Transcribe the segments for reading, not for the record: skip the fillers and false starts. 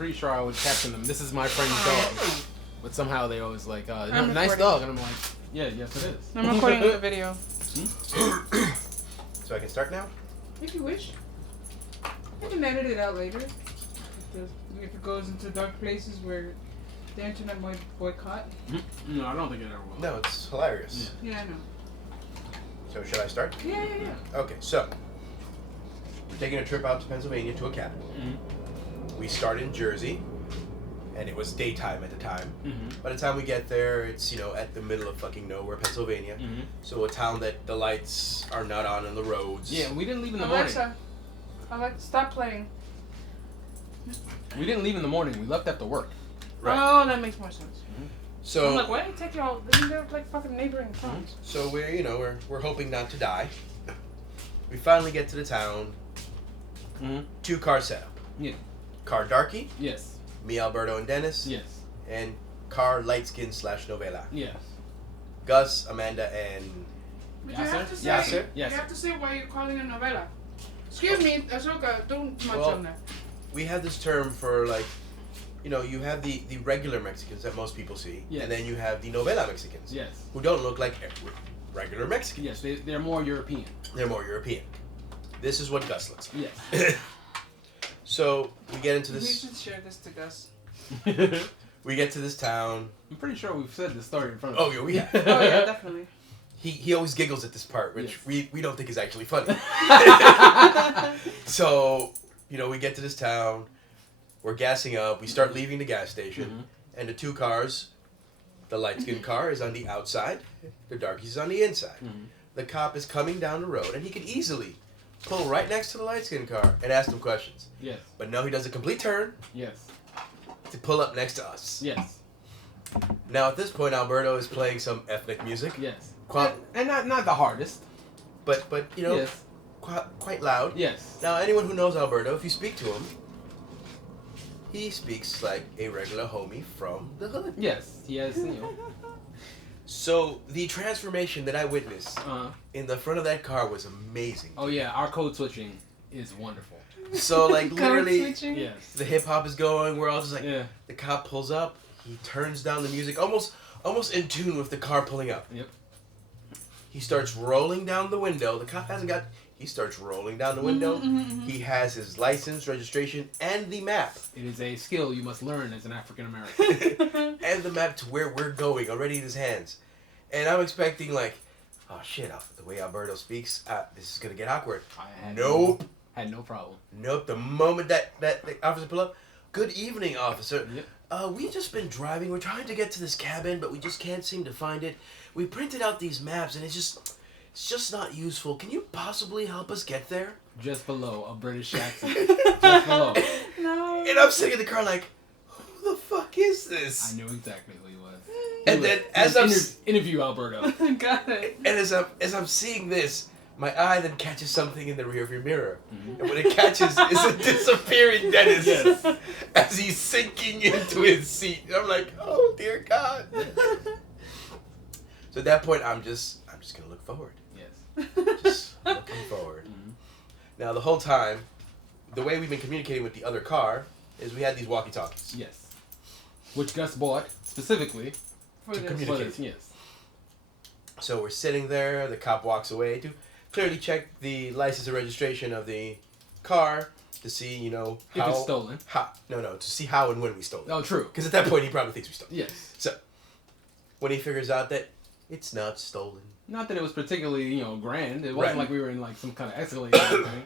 pretty sure I would caption them. This is my friend's dog. But somehow they always like, I'm nice recording. dog. And I'm like, yeah, yes it is. I'm recording the video. So I can start now? If you wish. I can edit it out later. If it goes into dark places where the internet might boycott. No, I don't think it ever will. No, it's hilarious. Yeah, I know. So should I start? Yeah. Okay, so we're taking a trip out to Pennsylvania to a cabin. Mm-hmm. We start in Jersey, and it was daytime at the time. Mm-hmm. By the time we get there, it's, at the middle of fucking nowhere, Pennsylvania. Mm-hmm. So a town that the lights are not on the roads. Yeah, we didn't leave in the Alexa, stop playing. morning. We didn't leave in the morning. We left after work. Right. Oh, that makes more sense. So I'm like, why didn't you take y'all? They're like fucking neighboring towns. So we're hoping not to die. We finally get to the town. Mm-hmm. 2-car setup. Yeah. Car darky, Yes. me, Alberto, and Dennis. Yes. And car light skin / novela. Yes. Gus, Amanda, and But you have to say, Yasser? you have to say why you're calling it novela. Excuse me, Azuka, don't much on that. we have this term for you have the regular Mexicans that most people see, Yes. and then you have the novela Mexicans, Yes. who don't look like regular Mexicans. Yes. They're more European. They're more European. This is what Gus looks like. Yes. So we get into We this. should share this to Gus. We get to this town. I'm pretty sure we've said the story in front of Oh yeah, we have. Oh yeah, definitely. He always giggles at this part, which Yes. we don't think is actually funny. So, we get to this town, we're gassing up, we start leaving the gas station, and the 2 cars, the light-skinned car is on the outside, the darkies is on the inside. The cop is coming down the road, and he could easily pull right next to the light-skinned car and ask them questions. Yes. But no, he does a complete turn Yes. to pull up next to us. Yes. Now, at this point, Alberto is playing some ethnic music. Yes. Quite, And not the hardest. but Yes. quite loud. Yes. Now, anyone who knows Alberto, if you speak to him, he speaks like a regular homie from the hood. Yes. He has, So, the transformation that I witnessed in the front of that car was amazing. Oh yeah, our code switching is wonderful. So, like, literally, Switching? Yes. the hip-hop is going, we're all just like, Yeah. the cop pulls up, he turns down the music, almost in tune with the car pulling up. Yep. He starts rolling down the window. The cop he starts rolling down the window. He has his license, registration, and the map. It is a skill you must learn as an African American. And the map to where we're going already in his hands. And I'm expecting oh shit, the way Alberto speaks, this is going to get awkward. Nope. Had no problem. Nope. The moment that the officer pull up, good evening, officer. Yep. We've just been driving. We're trying to get to this cabin, but we just can't seem to find it. We printed out these maps, and it's just not useful. Can you possibly help us get there? Just below a British accent. Just below. No. And I'm sitting in the car like, who the fuck is this? I knew exactly who he was. And then as I'm interview Alberto. Got it. and as I'm seeing this, my eye then catches something in the rearview mirror. And what it catches is a disappearing Dennis Yes. as he's sinking into his seat. And I'm like, oh dear God. So at that point, I'm just gonna look forward. Yes. Just looking forward. Now the whole time, the way we've been communicating with the other car is we had these walkie-talkies. Yes. Which Gus bought specifically For To this. communicate. for this. Yes. So we're sitting there. The cop walks away to clearly check the license and registration of the car to see, how If it's stolen. to see how and when we stole it. Oh, true. Because at that point, he probably thinks we stole it. Yes. So when he figures out that it's not stolen, Not that it was particularly, grand. It wasn't Right. like we were in some kind of Escalade or anything.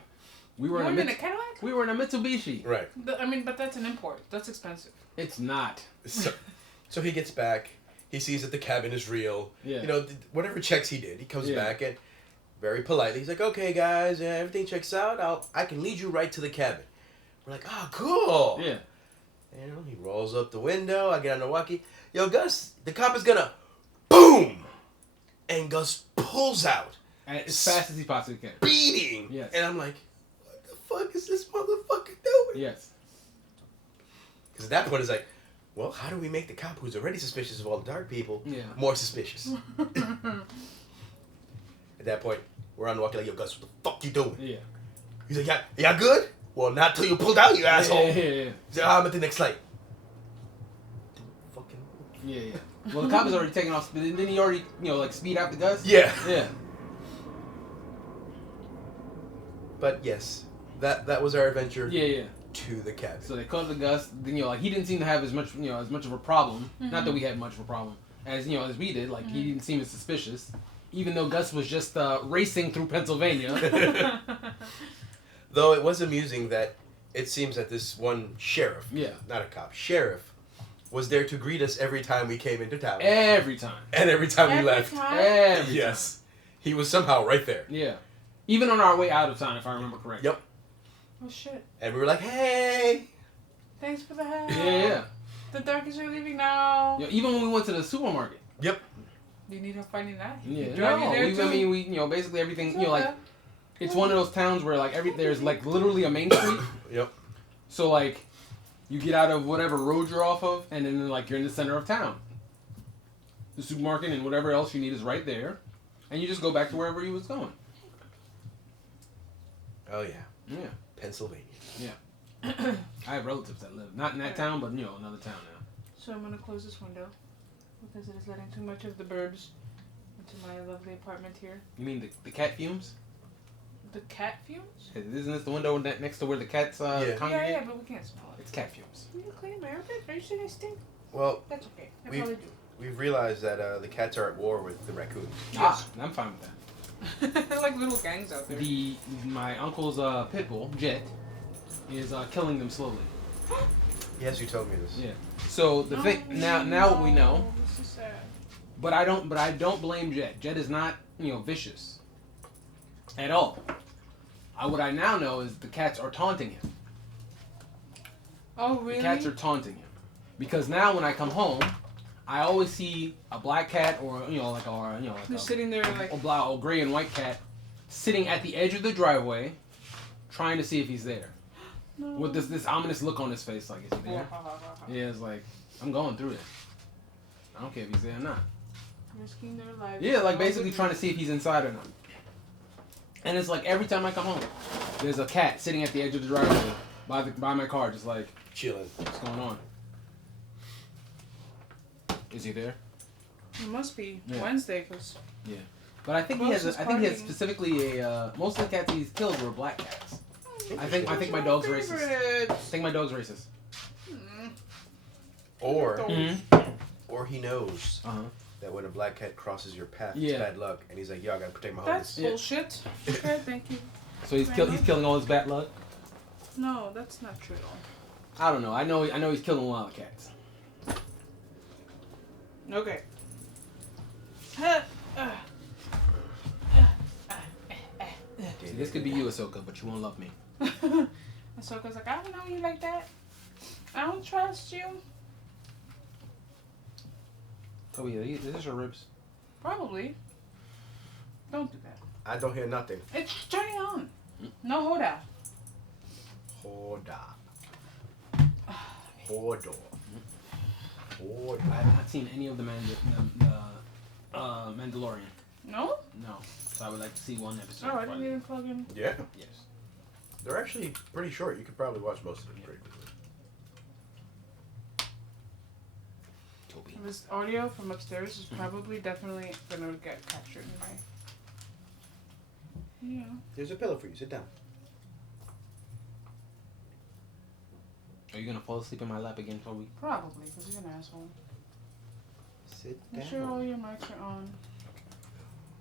We were You in were a in a Cadillac? we were in a Mitsubishi. right? But that's an import. That's expensive. It's not. So he gets back. He sees that the cabin is real. Yeah. Whatever checks he did, he comes Yeah. back and very politely, he's like, "Okay, guys, everything checks out. I can lead you right to the cabin." We're like, "Oh, cool." Yeah. He rolls up the window. I get on the walkie. Yo, Gus, the cop is gonna boom, and Gus pulls out, As fast as he possibly can. beating. Yes. And I'm like, what the fuck is this motherfucker doing? Yes. Because at that point, it's like, well, how do we make the cop who's already suspicious of all the dark people more suspicious? At that point, we're on the walkie like, yo, Gus, what the fuck you doing? Yeah. He's like, y'all good? Well, not till you pulled out, you asshole. Yeah. I'm at the next light. Fucking. Yeah. Well, the cop was already taking off. Didn't he already, like speed out the Gus? Yeah. Yeah. But yes, that was our adventure. Yeah. To the cabin. So they caught the Gus. Then he didn't seem to have as much of a problem. Mm-hmm. Not that we had much of a problem as as we did. Like he didn't seem as suspicious, even though Gus was just racing through Pennsylvania. Though it was amusing that it seems that this one sheriff, not a cop, sheriff, was there to greet us every time we came into town. Every time. And every time we left. Every Yes. He was somehow right there. Yeah. Even on our way out of town, if I remember correctly. Yep. Oh shit. And we were like, hey. Thanks for the help. Yeah. The darkies are leaving now. Even when we went to the supermarket. Yep. Do you need help finding that? Yeah. Drive you there too? we basically everything, It's okay. it's one of those towns where there's literally a main street. Yep. So you get out of whatever road you're off of, and then you're in the center of town. The supermarket and whatever else you need is right there, and you just go back to wherever you was going. Oh yeah. Yeah. Pennsylvania. Yeah. I have relatives that live not in that town, but another town now. So I'm gonna close this window because it is letting too much of the burbs into my lovely apartment here. You mean the cat fumes? The cat fumes? Isn't this the window next to where the cats congregate? Yeah, but we can't smell it. It's cat fumes. Can you clean my armpit? Are you sure they stink? Well, That's okay. I we- probably do. we've realized that the cats are at war with the raccoons. Ah, I'm fine with that. They're like little gangs out there. My uncle's pit bull Jet is killing them slowly. Yes, you told me this. Yeah. So the thing now what we know, This is sad. but I don't blame Jet. Jet is not vicious at all. What I now know is the cats are taunting him. Oh really? The cats are taunting him because now when I come home, I always see a black cat or They're sitting there like a black or gray and white cat sitting at the edge of the driveway, trying to see if he's there. no. With this ominous look on his face, like, is he there? Yeah, it's like, I'm going through this. I don't care if he's there or not. Risking their lives. Yeah, basically trying to see if he's inside or not. And it's like every time I come home, there's a cat sitting at the edge of the driveway by my car, just like, Chilling. what's going on? Is he there? It must be Yeah. Wednesday because But I think he has. I think he has specifically a. Most of the cats he's killed were black cats. I think my dog's racist. I think my dog's racist. Or Mm-hmm. or he knows that when a black cat crosses your path, it's bad luck, and he's like, "Yo, I gotta protect my homies." That's bullshit. Okay, thank you. So he's killing all his bad luck. No, that's not true at all. I don't know. I know he's killing a lot of cats. Okay. See, this could be you, Ahsoka, but you won't love me. Ahsoka's like, I don't know you like that. I don't trust you. Oh yeah, is this your ribs? Probably. Don't do that. I don't hear nothing. It's turning on. No Hoda. Hoda. Hodor. Hodor. I have not seen any of the Mandalorian. No? No. So I would like to see one episode. Oh, I didn't even plug in. Yeah, Yes. they're actually pretty short. You could probably watch most of them pretty quickly. Toby. This audio from upstairs is probably definitely gonna get captured in my. Yeah. There's a pillow for you. Sit down. Are you gonna fall asleep in my lap again, Toby? Probably, because you're an asshole. Sit Make down. sure all your mics are on.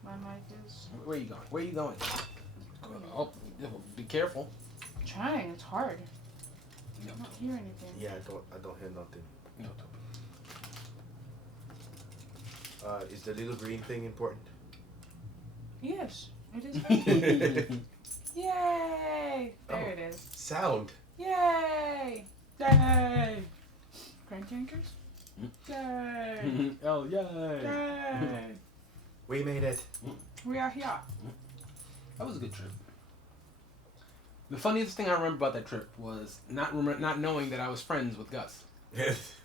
My mic is. Where are you going? Where are you going? Oh, be careful. I'm trying, it's hard. No, I don't hear anything. Yeah, I don't hear nothing. No, Toby. Is the little green thing important? Yes, it is. Very Yay! There it is. Sound. Yay! Yay! Crank yankers? Yay! Oh, yay! Yay! We made it. We are here. That was a good trip. The funniest thing I remember about that trip was not knowing that I was friends with Gus.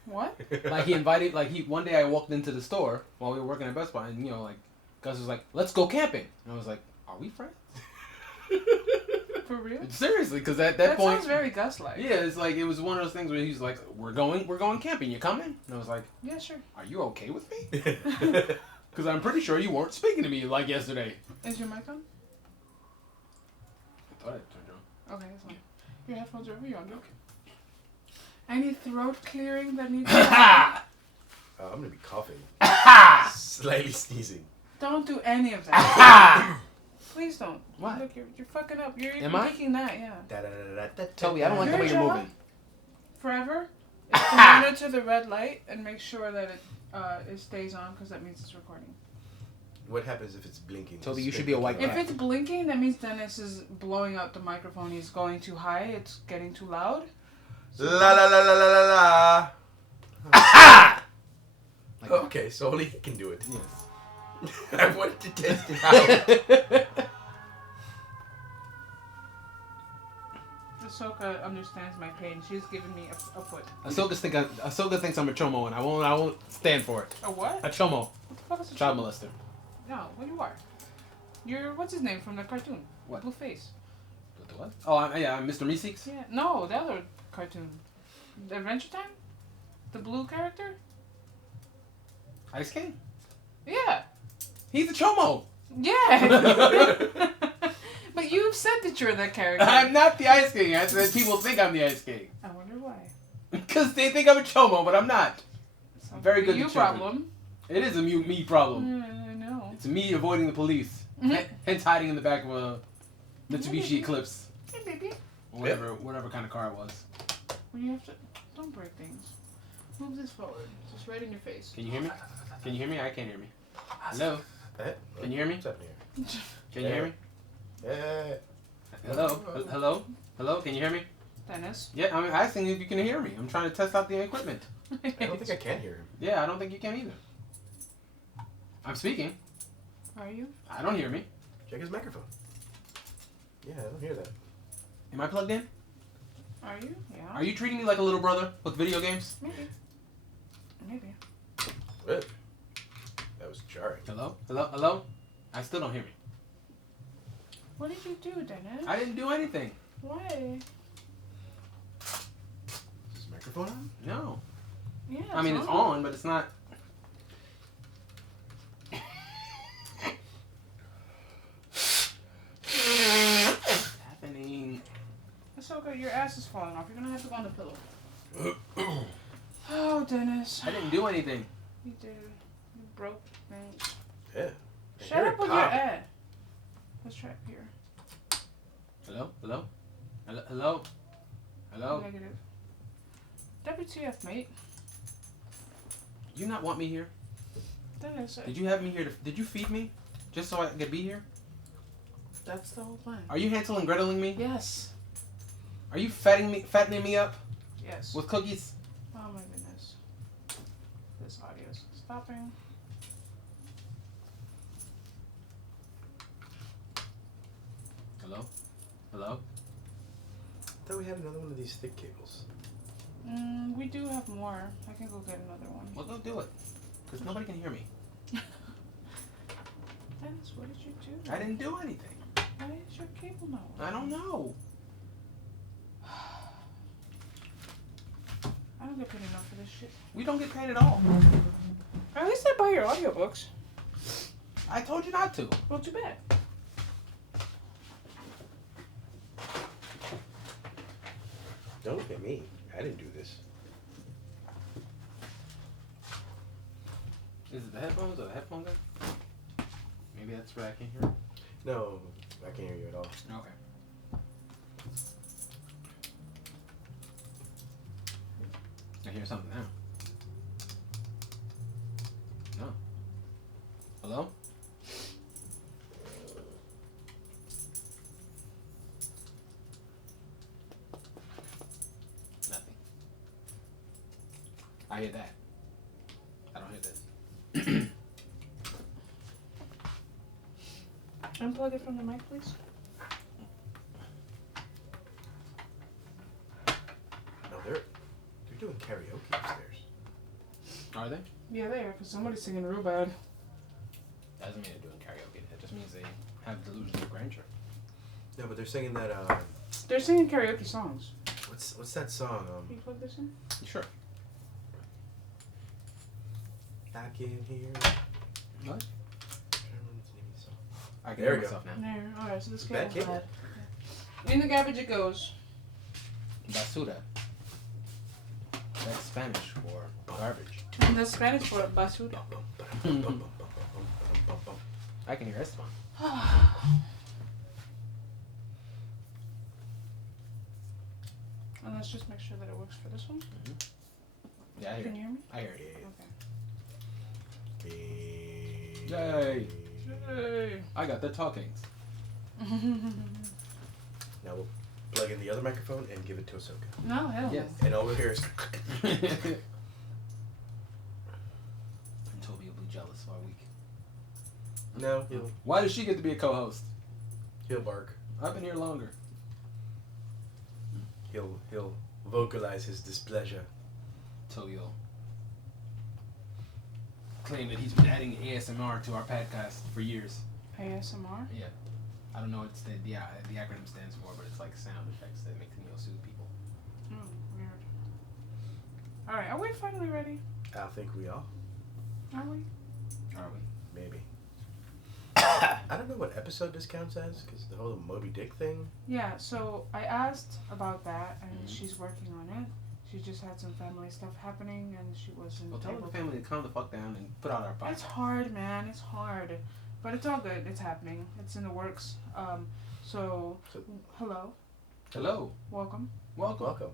What? One day I walked into the store while we were working at Best Buy, and Gus was like, "Let's go camping," and I was like, "Are we friends?" For real? Seriously, because at that That point, sounds very Gus-like. yeah, it's like it was one of those things where he's like, we're going camping. You coming? And I was like, Yeah, sure. are you okay with me? Because I'm pretty sure you weren't speaking to me like yesterday. Is your mic on? I thought I turned on. Okay, that's fine. Your headphones are over. You're on. Okay. Any throat clearing that needs to happen? I'm gonna be coughing. Ha! Slightly sneezing. Don't do any of that. Ha! Please don't. What? Look, you're fucking up. You're Am I? making that, yeah. Toby, I don't like the way Your you're job? moving. Forever. Is to monitor the red light and make sure that it stays on because that means it's recording. What happens if it's blinking? Toby, you should be a white If cat. it's blinking, that means Dennis is blowing out the microphone. He's going too high. It's getting too loud. La la la la la la la. Aha! Like Okay, so only he can do it. Yes. I wanted to test it out. Ahsoka understands my pain. She's given me a foot. Ahsoka thinks I'm a chomo, and I won't stand for it. A what? A chomo, What the fuck is a child child? molester. No, what you are? You're what's his name from the cartoon? What? Blue face. What the what? Oh, I'm Mr. Meeseeks. Yeah. No, the other cartoon. The Adventure Time. The blue character. Ice King. Yeah. He's a chomo. Yeah. But you've said that you're that character. I'm not the Ice King. I said people think I'm the Ice King. I wonder why. Because they think I'm a chomo, but I'm not. So Very good You to children. problem. It is a me problem. I know. It's me avoiding the police. Mhm. Hence hiding in the back of a Mitsubishi Eclipse. Hey, baby. Or whatever kind of car it was. Well, you have to. Don't break things. Move this forward. Just right in your face. Can you hear me? Can you hear me? I can't hear me. Hello? Can you hear me? What's happening here? Can you hear me? Yeah. Hello? Hello? Hello? Can you hear me? Dennis. Yeah, I'm asking if you can hear me. I'm trying to test out the equipment. I don't think I can hear him. Yeah, I don't think you can either. I'm speaking. Are you? I don't hear me. Check his microphone. Yeah, I don't hear that. Am I plugged in? Are you? Yeah. Are you treating me like a little brother with video games? Maybe. Maybe. Good. That was jarring. Hello? Hello? Hello? I still don't hear me. What did you do, Dennis? I didn't do anything. Why? Is his microphone on? No. Yeah. I mean, it's on, but it's not. What's happening? It's okay. Your ass is falling off. You're gonna have to go on the pillow. Oh, Dennis. I didn't do anything. You did. You broke things. Yeah. I Shut hear up it with pop. your ad. Let's try it here. Hello? Hello? Hello? Hello? Hello? Negative. WTF, mate. You not want me here? Dennis, Did you have me here to... Did you feed me? Just so I could be here? that's the whole plan. Are you Hansel and Greteling me? Yes. Are you fattening me up Yes. with cookies? Oh my goodness. This audio is stopping. Hello? Hello? I thought we had another one of these thick cables. We do have more. I can go get another one. Well, go do it. Because nobody can hear me. Dennis, what did you do? I didn't do anything. Why is your cable not working? I don't know. I don't get paid enough for this shit. We don't get paid at all. At least I buy your audiobooks. I told you not to. Well, too bad. Don't look at me. I didn't do this. Is it the headphones or the headphone guy? Maybe that's where I can hear. No, I can't hear you at all. Okay. I hear something now. No. Hello? Nothing. I hear that. I don't hear this. Unplug it from the mic, please. No, they're doing karaoke upstairs. Are they? Yeah, they are, because somebody's singing real bad. Doesn't mean they're doing karaoke. It just means they have delusions of grandeur. No, but they're singing that. They're singing karaoke songs. What's that song? Can you plug this in? Sure. I can hear. What? I can There hear we go. myself now. There. Alright, so this Bad cable's cable. bad. In the garbage it goes. Basura. That's Spanish for garbage. And that's Spanish for basura. I can hear Esteban. And let's just make sure that it works for this one. Yeah, I hear Can it. you hear me? I hear it. Okay. Yay! Yay. I got the talkings. Now we'll plug in the other microphone and give it to Ahsoka. No, hell Yes. And all we'll hear is. And Toby will be jealous for a week. No, Why does she get to be a co-host? he'll bark. I've been here longer. He'll vocalize his displeasure. Toby will claim that he's been adding ASMR to our podcast for years. ASMR? Yeah. I don't know what the acronym stands for, but it's like sound effects that make Neo soothe people. Oh, weird. Alright, are we finally ready? I think we are. Are we? Are we? Maybe. I don't know what episode this counts as, because the whole Moby Dick thing. Yeah, so I asked about that, and Mhm. she's working on it. She just had some family stuff happening, and she wasn't Well, tell able the to. family to calm the fuck down and put out our It's podcast. hard, man. It's hard. But it's all good. It's happening. It's in the works. So hello. Hello. Welcome. Welcome.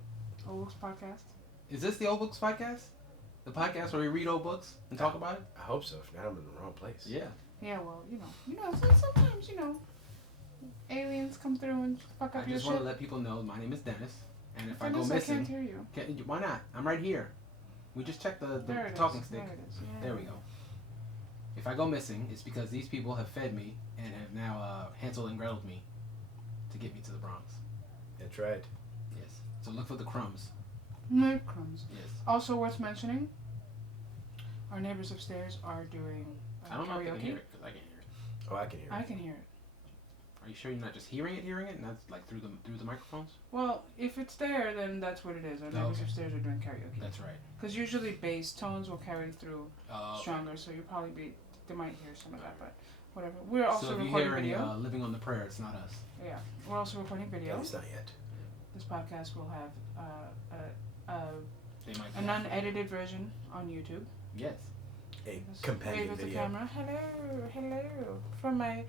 Old Looks Podcast. Is this the Old Books podcast? The podcast where we read old books and talk about it? I hope so. If not, I'm in the wrong place. Yeah. Yeah, well, sometimes, aliens come through and fuck I up your just shit. want to let people know my name is Dennis, and if I go Dennis, missing, I can't hear you. why not? I'm right here. We just checked the There it talking is. stick. There it is. Yeah. There we go. If I go missing, it's because these people have fed me and have now Hansel and Gretel'd me to get me to the Bronx. That's right. Yes. So look for the crumbs. No crumbs. Yes. Also worth mentioning, our neighbors upstairs are doing I don't know if they karaoke. can hear it because I can't hear it. Oh, I can hear I it. can hear it. Are you sure you're not just hearing it, and that's like through the microphones? Well, if it's there, then that's what it is. Our neighbors Okay. upstairs are doing karaoke. That's right. Because usually bass tones will carry through Okay. stronger, so they might hear some of that, but whatever. We're also So if you recording hear any video. living on the prayer, it's not us. Yeah, we're also recording video. At least not yet. This podcast will have They might. an unedited version on YouTube. Yes. A Just companion wave at the video. camera. Hello, from my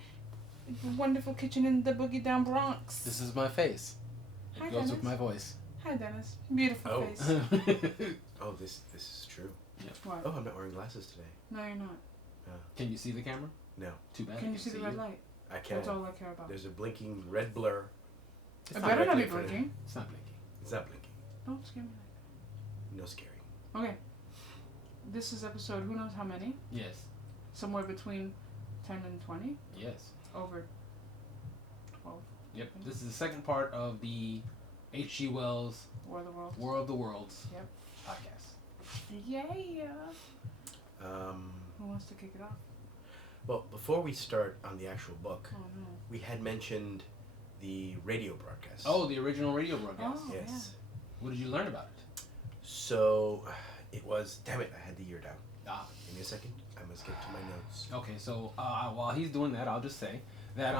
wonderful kitchen in the Boogie Down Bronx. This is my face. It Hi, goes with Dennis. my voice. Hi, Dennis. Beautiful Oh. face. Oh, this is true. What? Oh, I'm not wearing glasses today. No, you're not. Can you see the camera? No. Too bad. Can you see the red you. light? I can't. That's all I care about. There's a blinking red blur. It's It not better not be directly in front of blinking. It's not blinking. It's not blinking. Don't scare me No scaring. like that. Okay. This is episode who knows how many. Yes. Somewhere between 10 and 20. Yes. Over 12. Yep. This is the second part of the H.G. Wells War of the Worlds. War of the Worlds Yep. podcast. Yeah. Who wants to kick it off? Well, before we start on the actual book, Oh, no. we had mentioned the radio broadcast. Oh, the original radio broadcast. Oh. Yes. What did you learn about it? So, it was. Damn it! I had the year down. Ah. Give me a second. I must get to my notes. Okay, so while he's doing that, I'll just say that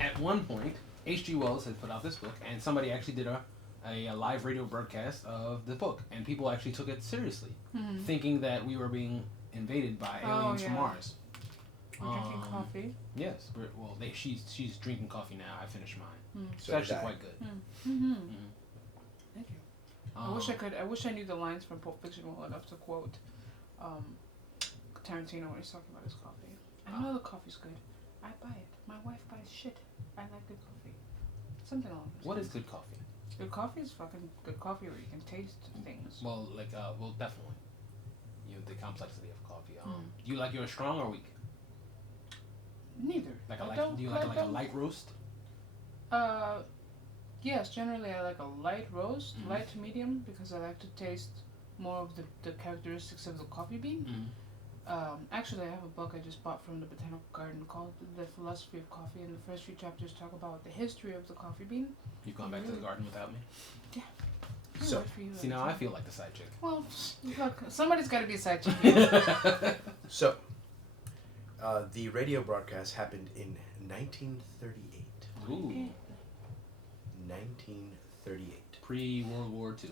at one point H.G. Wells had put out this book, and somebody actually did a live radio broadcast of the book, and people actually took it seriously, Mm-hmm. thinking that we were being invaded by aliens from yeah. Mars. We're drinking coffee. Yes, she's drinking coffee now. I finished mine. Mm. It's So did actually I. quite good. Mm-hmm. Thank you. I wish I knew the lines from Pulp Fiction well enough to quote Tarantino when he's talking about his coffee. I know the coffee's good. I buy it. My wife buys shit. I like good coffee. Something along those What lines. is good coffee? Good coffee is fucking good coffee where you can taste things. Well, definitely. The complexity of coffee. Mm. Do you like yours strong or weak? Neither. Do you like a light roast? Yes, generally I like a light roast, Mhm. light to medium, because I like to taste more of the characteristics of the coffee bean. Mm. Actually, I have a book I just bought from the Botanical Garden called The Philosophy of Coffee, and the first few chapters talk about the history of the coffee bean. You've gone back to the garden without me. Yeah. So, Good for you, See, now I feel like the side chick. Well, look, somebody's got to be a side chick here. So, the radio broadcast happened in 1938. Ooh. 1938. Pre-World War II.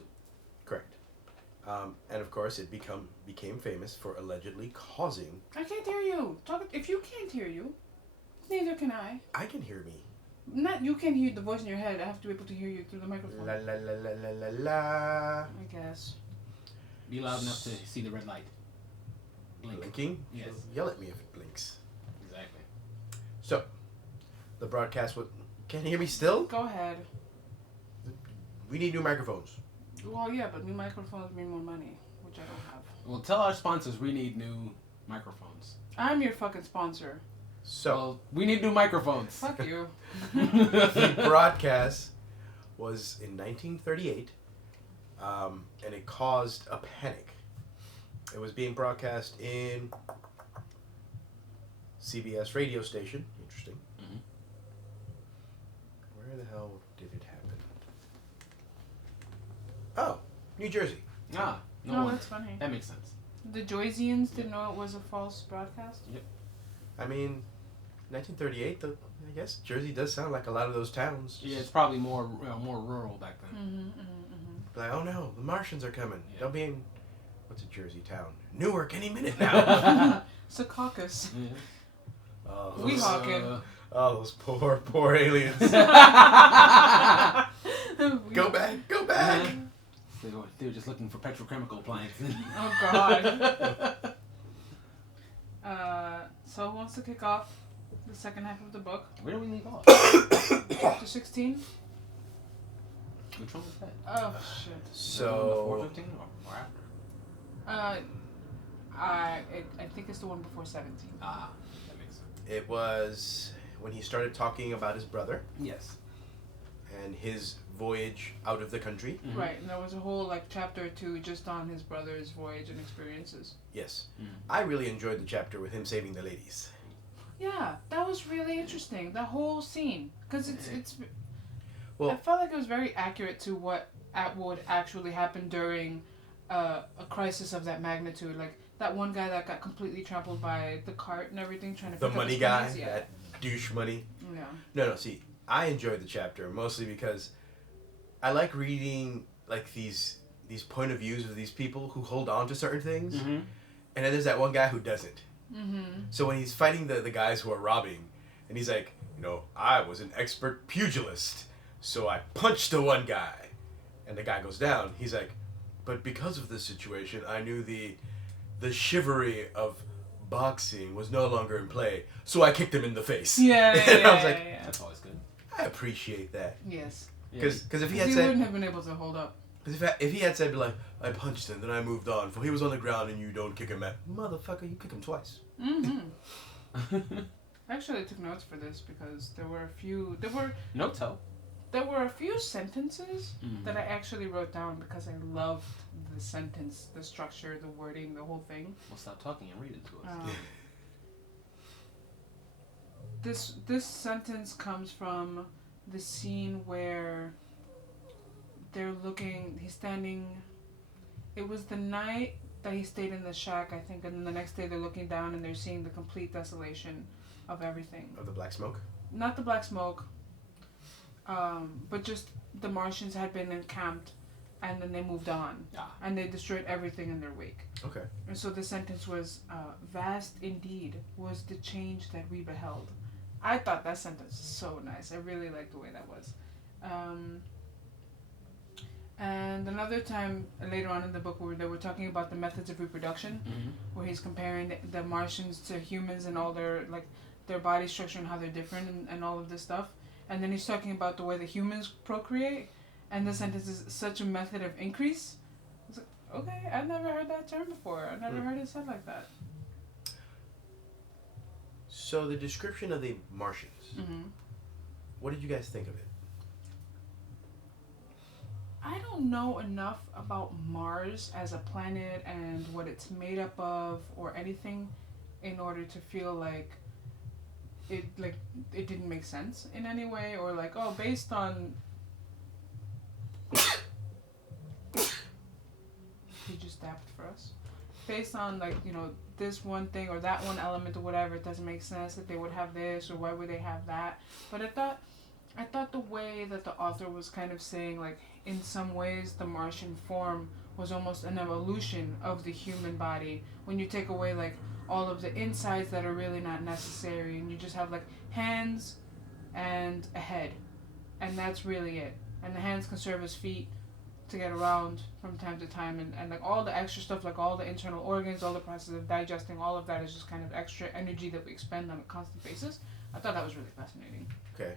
Correct. And of course, it became famous for allegedly causing. I can't hear you. If you can't hear you, neither can I. I can hear me. Not you can hear the voice in your head. I have to be able to hear you through the microphone. La la la la la la la. I guess. Be loud enough to see the red light. Blink. Blinking? Yes. Yell at me if it blinks. Exactly. So, the broadcast would. Can't you hear me still? Go ahead. We need new microphones. Well, yeah, but new microphones mean more money, which I don't have. Well, tell our sponsors we need new microphones. I'm your fucking sponsor. So, Well, we need new microphones. Fuck you. the broadcast was in 1938, and it caused a panic. It was being broadcast in CBS radio station. Interesting. Mhm. Where the hell did it happen? Oh, New Jersey. Ah, no No, wonder. that's funny. That makes sense. The Joysians didn't know it was a false broadcast? I mean, 1938. I guess Jersey does sound like a lot of those towns. Yeah, it's probably more rural back then. Mm-hmm. Like, oh no, the Martians are coming. Yeah. They'll be in. What's a Jersey town? Newark any minute now. Secaucus. Yeah. Oh, Weehawken. Oh, those poor aliens. Go back, go back. Yeah. They were just looking for petrochemical plants. Oh, God. So who wants to kick off the second half of the book? Where do we leave off? Chapter 16? Which one was that? Oh, shit. Before So, 15 or after? I think it's the one before 17. Ah, that makes sense. it was when he started talking about his brother Yes. and his voyage out of the country. Mhm. Right, and there was a whole chapter or two just on his brother's voyage and experiences. Yes. Mhm. I really enjoyed the chapter with him saving the ladies. Yeah, that was really interesting. That whole scene, because it's. Well- I felt like it was very accurate to what would actually happen during a crisis of that magnitude. Like that one guy that got completely trampled by the cart and everything, trying to The pick up money his guy, pennies. Yeah. that douche money. Yeah. No, see, I enjoyed the chapter mostly because I like reading these point of views of these people who hold on to certain things, Mm-hmm. and then there's that one guy who doesn't. Mm-hmm. So when he's fighting the guys who are robbing, and he's like, I was an expert pugilist, so I punched the one guy, and the guy goes down. He's like, but because of this situation, I knew the chivalry of boxing was no longer in play, so I kicked him in the face. Yeah, And I was like, yeah. That's always good. I appreciate that. Yes. Yeah. Because if he had He said, wouldn't have been able to hold up. if he had said like, I punched him, then I moved on, for he was on the ground and you don't kick him, motherfucker, you kick him twice. Mm-hmm. Actually, I took notes for this because there were a few sentences Mhm. that I actually wrote down because I loved the sentence, the structure, the wording, the whole thing. Well, stop talking and read it to us. This sentence comes from the scene where he's standing. It was the night that he stayed in the shack, I think, and then the next day they're looking down and they're seeing the complete desolation of everything. Of the black smoke? Not the black smoke, but just the Martians had been encamped and then they moved on. Ah. And they destroyed everything in their wake. Okay. And so the sentence was, vast indeed was the change that we beheld. I thought that sentence was so nice. I really liked the way that was. And another time later on in the book where they were talking about the methods of reproduction, Mm-hmm. where he's comparing the Martians to humans and all their body structure and how they're different and all of this stuff. And then he's talking about the way that humans procreate, and the sentence is such a method of increase. I was like, okay, I've never heard that term before. I've never heard it said like that. So the description of the Martians, Mm-hmm. what did you guys think of it? I don't know enough about Mars as a planet and what it's made up of or anything in order to feel like it didn't make sense in any way, or like, oh, based on he just dapped for us, based on like, you know, this one thing or that one element or whatever, it doesn't make sense that they would have this or why would they have that. But I thought the way that the author was kind of saying, like, in some ways the Martian form was almost an evolution of the human body when you take away like all of the insides that are really not necessary, and you just have like hands and a head, and that's really it. And the hands can serve as feet to get around from time to time, and like all the extra stuff, like all the internal organs, all the process of digesting, all of that is just kind of extra energy that we expend on a constant basis. I thought that was really fascinating. Okay.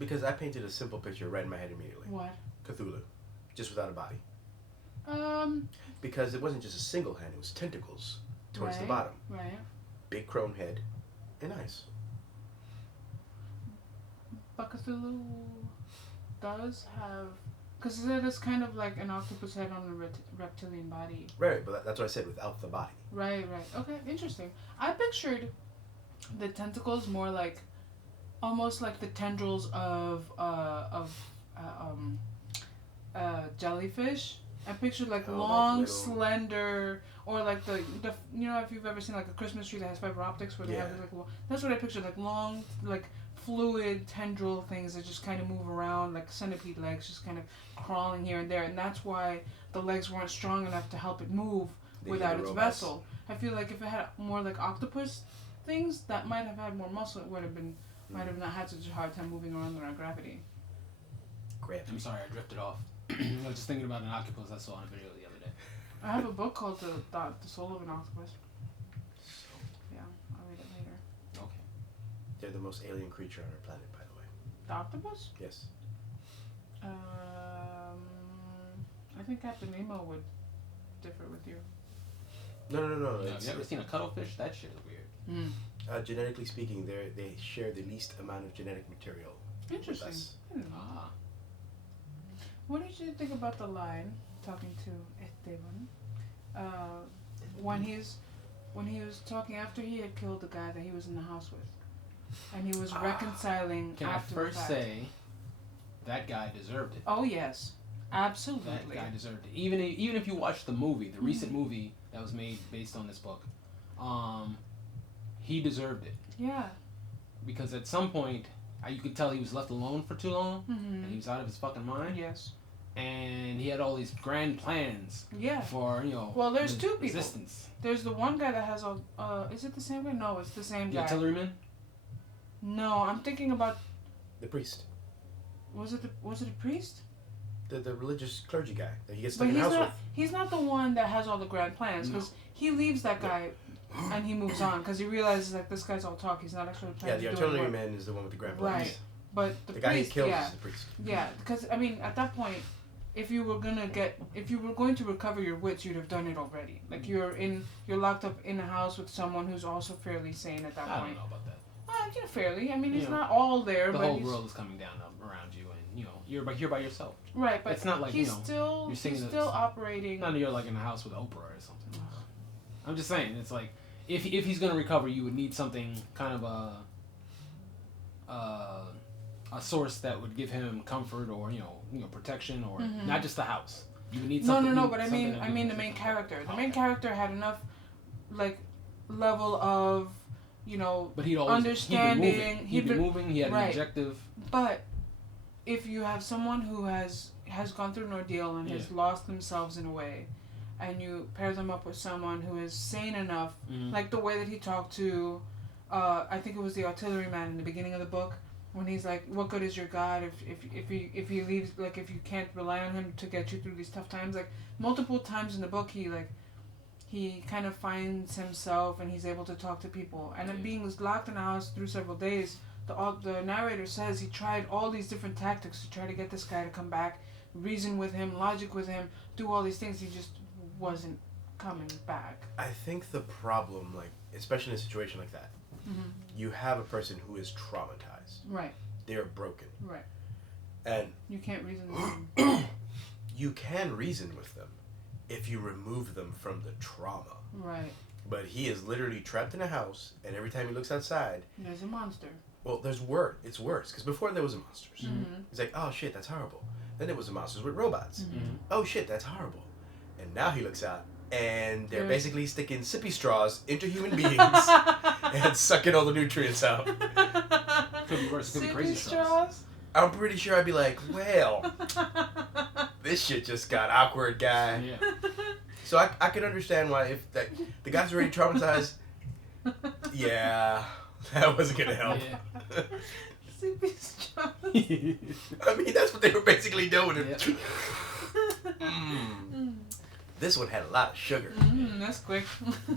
Because I painted a simple picture right in my head immediately. What? Cthulhu. Just without a body. Um. Because it wasn't just a single hand, it was tentacles towards the Right. bottom. Right. Big chrome head and eyes. But Cthulhu does have, because it is kind of like an octopus head on a reptilian body. Right, but that's what I said, without the body. Right. Okay, interesting. I pictured the tentacles more like, almost like the tendrils of jellyfish. I pictured like long, like little... slender, or like the you know, if you've ever seen like a Christmas tree that has fiber optics where they have like that's what I pictured, like long, like fluid tendril things that just kind of move around like centipede legs, just kind of crawling here and there, and that's why the legs weren't strong enough to help it move without its vessel. I feel like if it had more like octopus things, that might have had more muscle. It would have been might have not had such a hard time moving around without gravity. I'm sorry, I drifted off. I was just thinking about an octopus I saw on a video the other day. I have a book called the Soul of an Octopus. Yeah, I'll read it later. Okay. They're the most alien creature on our planet, by the way. The octopus? Yes. I think Captain Nemo would differ with you. No. Yeah, have you ever seen a cuttlefish? That shit is weird. Genetically speaking, they share the least amount of genetic material with Interesting. us. Ah. What did you think about the line talking to Esteban? When he was talking after he had killed the guy that he was in the house with, and he was reconciling. Can after I first the fact. say that guy deserved it? Oh yes, absolutely. That guy deserved it. Even if you watch the movie, the recent movie that was made based on this book, he deserved it. Yeah. Because at some point, you could tell he was left alone for too long, and he was out of his fucking mind. Yes. And he had all these grand plans. Yeah. For Well, there's two people. resistance. There's the one guy that has all. Is it the same guy? No, it's the same The guy. artilleryman. No, I'm thinking about. The priest. Was it a priest? The religious clergy guy that he gets stuck But in the house with. he's not the one that has all the grand plans, because he leaves that guy and he moves on because he realizes that this guy's all talk. He's not actually Yeah, planning the to do any work. artilleryman is the one with the grand plans. Right. But the guy he priest, kills yeah, is the priest. yeah, because I mean, at that point, if you were going to recover your wits, you'd have done it already. Like you're locked up in a house with someone who's also fairly sane at that I don't point. know about that. Yeah, fairly. I mean, he's You know, not all there, The but whole he's, world is coming down around you, and you're by yourself. right. But It's not like he's you're still singing operating. None of you're like in a house with Oprah or something. I'm just saying, it's like if he's gonna recover, you would need something kind of a source that would give him comfort or protection or not just the house. You would need something. No. But I mean the main character. The main character had enough, like, level of, But he'd always understanding. He'd been moving. He had right. an objective. But if you have someone who has gone through an ordeal and has lost themselves in a way, and you pair them up with someone who is sane enough, like the way that he talked to, I think it was the artilleryman in the beginning of the book, when he's like, "What good is your God if he leaves? Like, if you can't rely on him to get you through these tough times." Like multiple times in the book, he kind of finds himself and he's able to talk to people. And then being locked in a house through several days, the narrator says he tried all these different tactics to try to get this guy to come back, reason with him, logic with him, do all these things. He just wasn't coming back. I think the problem, like, especially in a situation like that, you have a person who is traumatized. Right. They're broken. Right. And you can't reason with them. you can reason with them if you remove them from the trauma. Right. But he is literally trapped in a house, and every time he looks outside, there's a monster. well, it's worse. Because before there was a monsters. Mm-hmm. He's like, oh shit, that's horrible. Then it was the monsters with robots. Mm-hmm. Oh shit, that's horrible. And now he looks out, and they're Yes. basically sticking sippy straws into human beings and sucking all the nutrients out. Could be worse. Could be Sippy crazy straws. I'm pretty sure I'd be like, well, this shit just got awkward, guy. Yeah. So I could understand why if the guy's already traumatized, yeah, that wasn't gonna help. Yeah. Sippy straws. I mean, that's what they were basically doing. Yeah. This one had a lot of sugar. That's quick.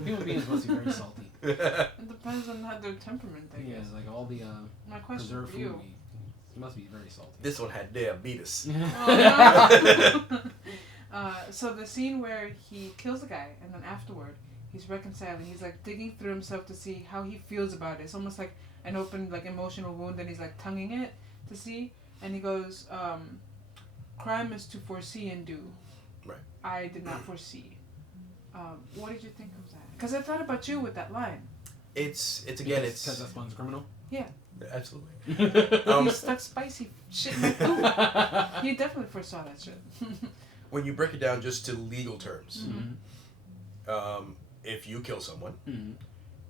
Human beings must be very salty. It depends on how their temperament, I Yeah, guess. like all the My question preserved for food, you. it must be very salty. This one had diabetes. Oh, no. So the scene where he kills the guy and then afterward he's reconciling. He's like digging through himself to see how he feels about it. It's almost like an open like emotional wound, and he's like tonguing it to see. And he goes, "Crime is to foresee and do. Right. I did not foresee." What did you think of that? Because I thought about you with that line. It's because that's one's criminal. Yeah. Absolutely. He stuck spicy shit in my food. He definitely foresaw that shit. When you break it down just to legal terms, Mm-hmm. If you kill someone Mm-hmm.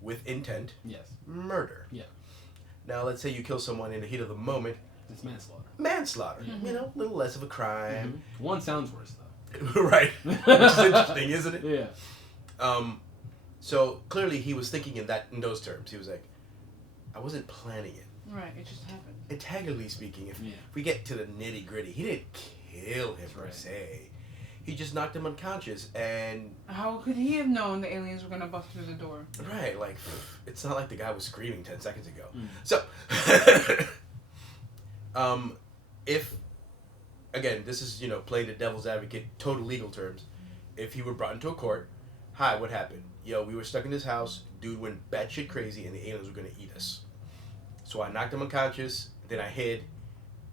with intent, Yes. murder. Yeah. Now, let's say you kill someone in the heat of the moment, It's manslaughter. manslaughter. Mhm. You know, a little less of a crime. One sounds worse though. Right. Which is interesting, isn't it? Yeah. So clearly he was thinking in those terms. He was like, I wasn't planning it. Right, it just happened. And technically speaking, if Yeah. we get to the nitty gritty, he didn't kill him per Right. se. He just knocked him unconscious, and How could he have known the aliens were gonna bust through the door? right, like it's not like the guy was screaming 10 seconds ago. Mm. So, if again, this is playing the devil's advocate, total legal terms. If he were brought into a court, hi, what happened? Yo, we were stuck in this house. Dude went batshit crazy, and the aliens were gonna eat us. So I knocked him unconscious. Then I hid.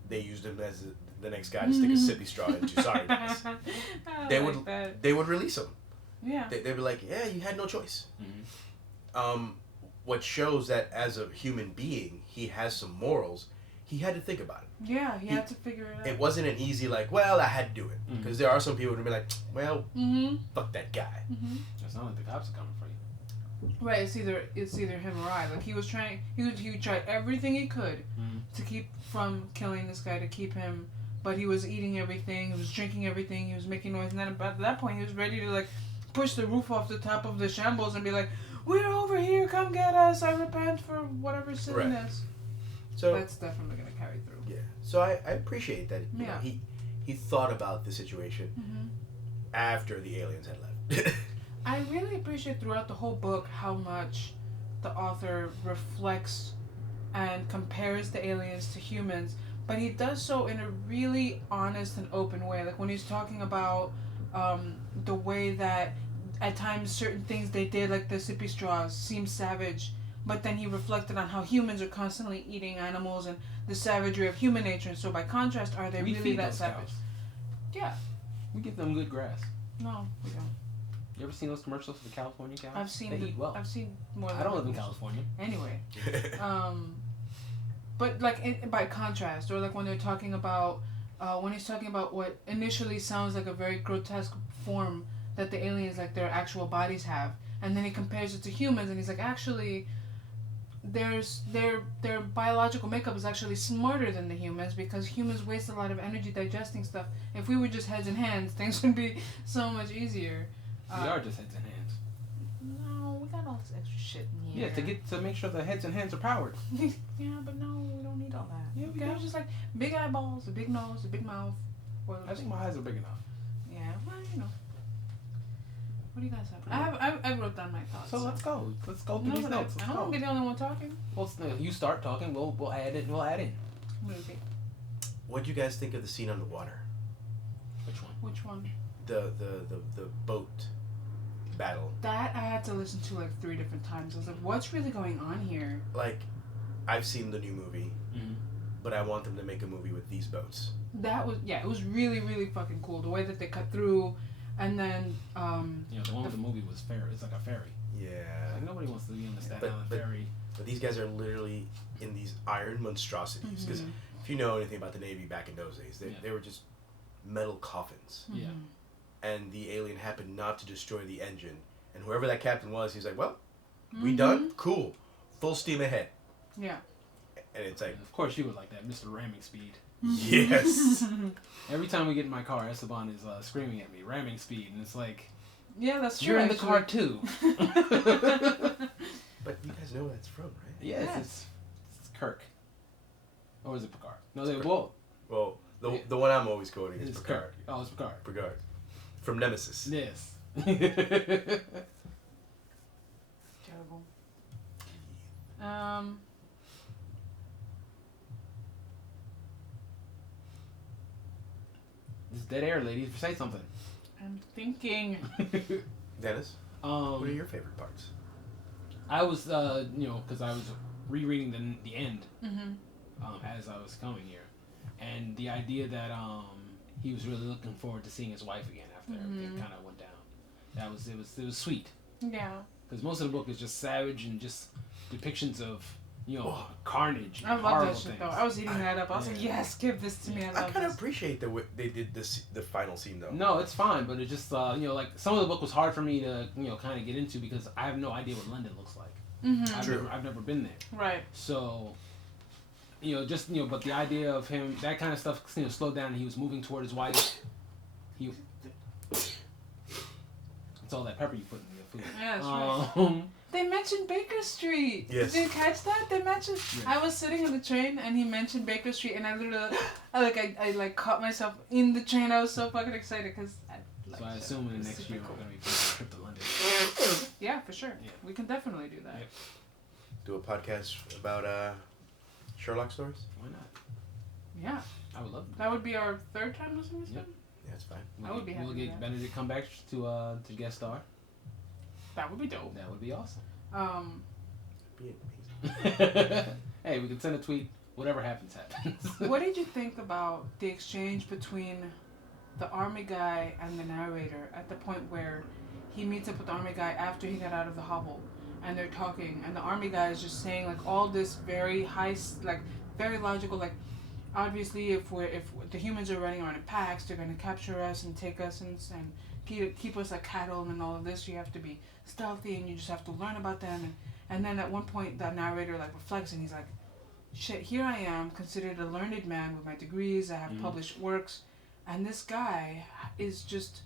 They used him as the next guy to stick a sippy straw into. Sorry, guys. They would that. They would release him. Yeah. They'd be like, yeah, you had no choice. Mm-hmm. What shows that as a human being, he has some morals. He had to think about it. Yeah, he had to figure it out. It wasn't an easy well, I had to do it, Mhm. because there are some people who'd be like, well, Mm-hmm. fuck that guy. Mm-hmm. It's not like the cops are coming for you. Right, it's either him or I. Like he was trying, he would try everything he could Mm-hmm. to keep from killing this guy, to keep him, but he was eating everything, he was drinking everything, he was making noise, and then at that point he was ready to like push the roof off the top of the shambles and be like, "We're over here, come get us! I repent for whatever sin Right. this." So That's definitely gonna carry through. yeah, so I appreciate that. You know, Yeah. he thought about the situation Mm-hmm. after the aliens had left. I really appreciate throughout the whole book how much the author reflects and compares the aliens to humans, but he does so in a really honest and open way. Like when he's talking about the way that at times certain things they did, like the sippy straws, seem savage, but then he reflected on how humans are constantly eating animals and the savagery of human nature, and so by contrast, are they We really feed that those savage? cows. Yeah. We give them good grass. No, we don't. You ever seen those commercials for the California cows? I've seen They eat well. I've seen more than I don't live in that. California. Anyway, but like by contrast, or like when they're talking about when he's talking about what initially sounds like a very grotesque form that the aliens, like their actual bodies have, and then he compares it to humans, and he's like, actually, their biological makeup is actually smarter than the humans, because humans waste a lot of energy digesting stuff. If we were just heads and hands, things would be so much easier. We are just heads and hands. No, we got all this extra shit in here. Yeah, to make sure the heads and hands are powered. Yeah, but no, we don't need all that. Yeah, we okay, do. just like big eyeballs, a big nose, a big mouth. Or I think my eyes are big enough. yeah, well, you know. What do you guys have? I wrote down my thoughts. So let's go. Let's go through No, these but notes. I Let's don't go. want to be the only one talking. Well, you start talking. We'll add it. We'll add in. Okay. What'd you guys think of the scene on the water? Which one? Which one? The boat battle. That I had to listen to like 3 different times. I was like, what's really going on here? Like, I've seen the new movie. Mm-hmm. but I want them to make a movie with these boats. That was it was really really fucking cool the way that they cut through, and then the one with the movie was fair. It's like a ferry. Yeah. Like nobody wants to be on the Staten Island ferry. But these guys are literally in these iron monstrosities. Because if you know anything about the Navy back in those days, they were just metal coffins. Yeah. And the alien happened not to destroy the engine. And whoever that captain was, he's like, well, we done? Cool. Full steam ahead. Yeah. And it's like... Of course you would like that, Mr. Ramming Speed. Yes. Every time we get in my car, Esteban is screaming at me, ramming speed. And it's like... Yeah, that's true. You're in the car too. But you guys know where that's from, right? Yes, it's Kirk. Or is it Picard? No, they both. Well, the one I'm always quoting is It's Picard. Kirk. Oh, it's Picard. Picard. From Nemesis. Yes. Terrible. It's dead air, ladies. Say something. I'm thinking. Dennis, what are your favorite parts? I was, because I was rereading the end as I was coming here, and the idea that he was really looking forward to seeing his wife again after everything kind of went down. It was sweet. Yeah. Because most of the book is just savage and just depictions of carnage. I And love horrible that shit things. though. I was eating that up. I was like, yes, give this to me. I I love kind of this. appreciate the way they did the final scene though. No, it's fine, but it just like some of the book was hard for me to kind of get into because I have no idea what London looks like. I've never been there. Right. So, but the idea of him, that kind of stuff, slowed down. And he was moving toward his wife. It's all that pepper you put in your food. Yeah, that's right. They mentioned Baker Street. Yes. Did you catch that? They mentioned. Yeah. I was sitting in the train and he mentioned Baker Street, and I literally, I caught myself in the train. I was so fucking excited because. So I assume in the next year we're gonna be planning a trip to London. Yeah, for sure. Yeah. We can definitely do that. Yep. Do a podcast about Sherlock stories? Why not? Yeah. I would love to. That would be our third time listening to Yep. them? Yeah, it's fine. I would be happy We'll with get that. Benedict come back to guest star. That would be dope. That would be awesome. Be amazing. Hey, we can send a tweet. Whatever happens, happens. What did you think about the exchange between the army guy and the narrator at the point where he meets up with the army guy after he got out of the hovel, and they're talking, and the army guy is just saying like all this very very logical, like obviously if the humans are running around in packs, they're gonna capture us and take us and keep us like cattle and all of this. You have to be stealthy and you just have to learn about them. And then at one point the narrator like reflects and he's like, shit, here I am considered a learned man with my degrees, I have published works, and this guy is just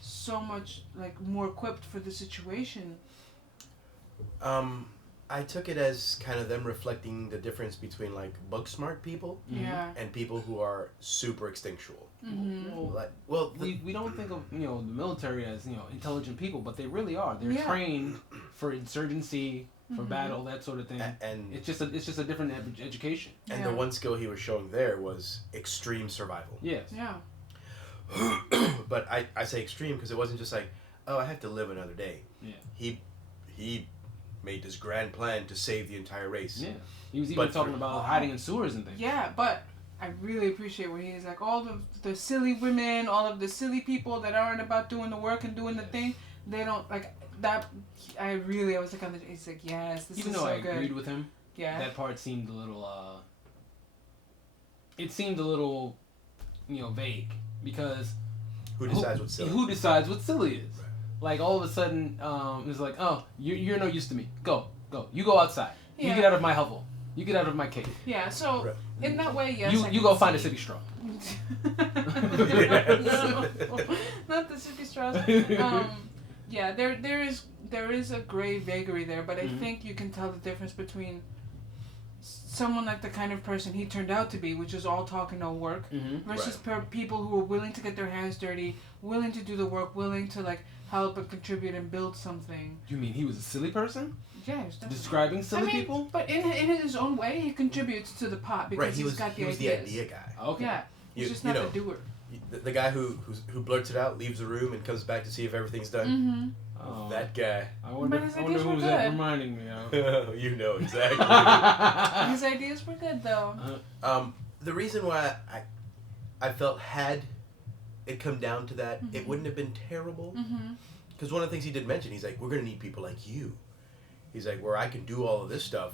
so much like more equipped for the situation. I took it as kind of them reflecting the difference between like book smart people Yeah. and people who are super instinctual. Well, we don't think of the military as intelligent people, but they really are. They're trained for insurgency, for battle, that sort of thing. And it's just a different education. And the one skill he was showing there was extreme survival. Yes. Yeah. But I say extreme because it wasn't just like, oh, I have to live another day. Yeah. He made this grand plan to save the entire race. Yeah. He was even talking about hiding in sewers and things. Yeah, but I really appreciate when he's like, all the silly women, all of the silly people that aren't about doing the work and doing the thing, they don't like that. I was like, it's like, yes, this Even is though so I good. agreed with him, that part seemed a little, it seemed a little, vague because who decides what's silly? Who decides what silly is? Right. Like all of a sudden, it's like, oh, you're no use to me. Go. You go outside. Yeah. You get out of my hovel. You get out of my cave. Yeah, so in that way, yes. You go find a sippy straw. Not the sippy straws. Yeah, there is a gray vagary there, but I think you can tell the difference between someone like the kind of person he turned out to be, which is all talk and no work, versus people who are willing to get their hands dirty, willing to do the work, willing to like help and contribute and build something. You mean he was a silly person? Yeah, he's definitely. Describing silly people? But in his own way, he contributes to the pot because he's got the ideas. He was the idea guy. Okay. Yeah, he's just not the doer. The guy who blurts it out, leaves the room, and comes back to see if everything's done. Mm-hmm. Oh, That guy. I wonder But his ideas were who's that good. reminding me of. You know exactly. His ideas were good though. The reason why I felt had it come down to that, it wouldn't have been terrible. Mm-hmm. Because one of the things he did mention, he's like, we're going to need people like you. He's like, where I can do all of this stuff,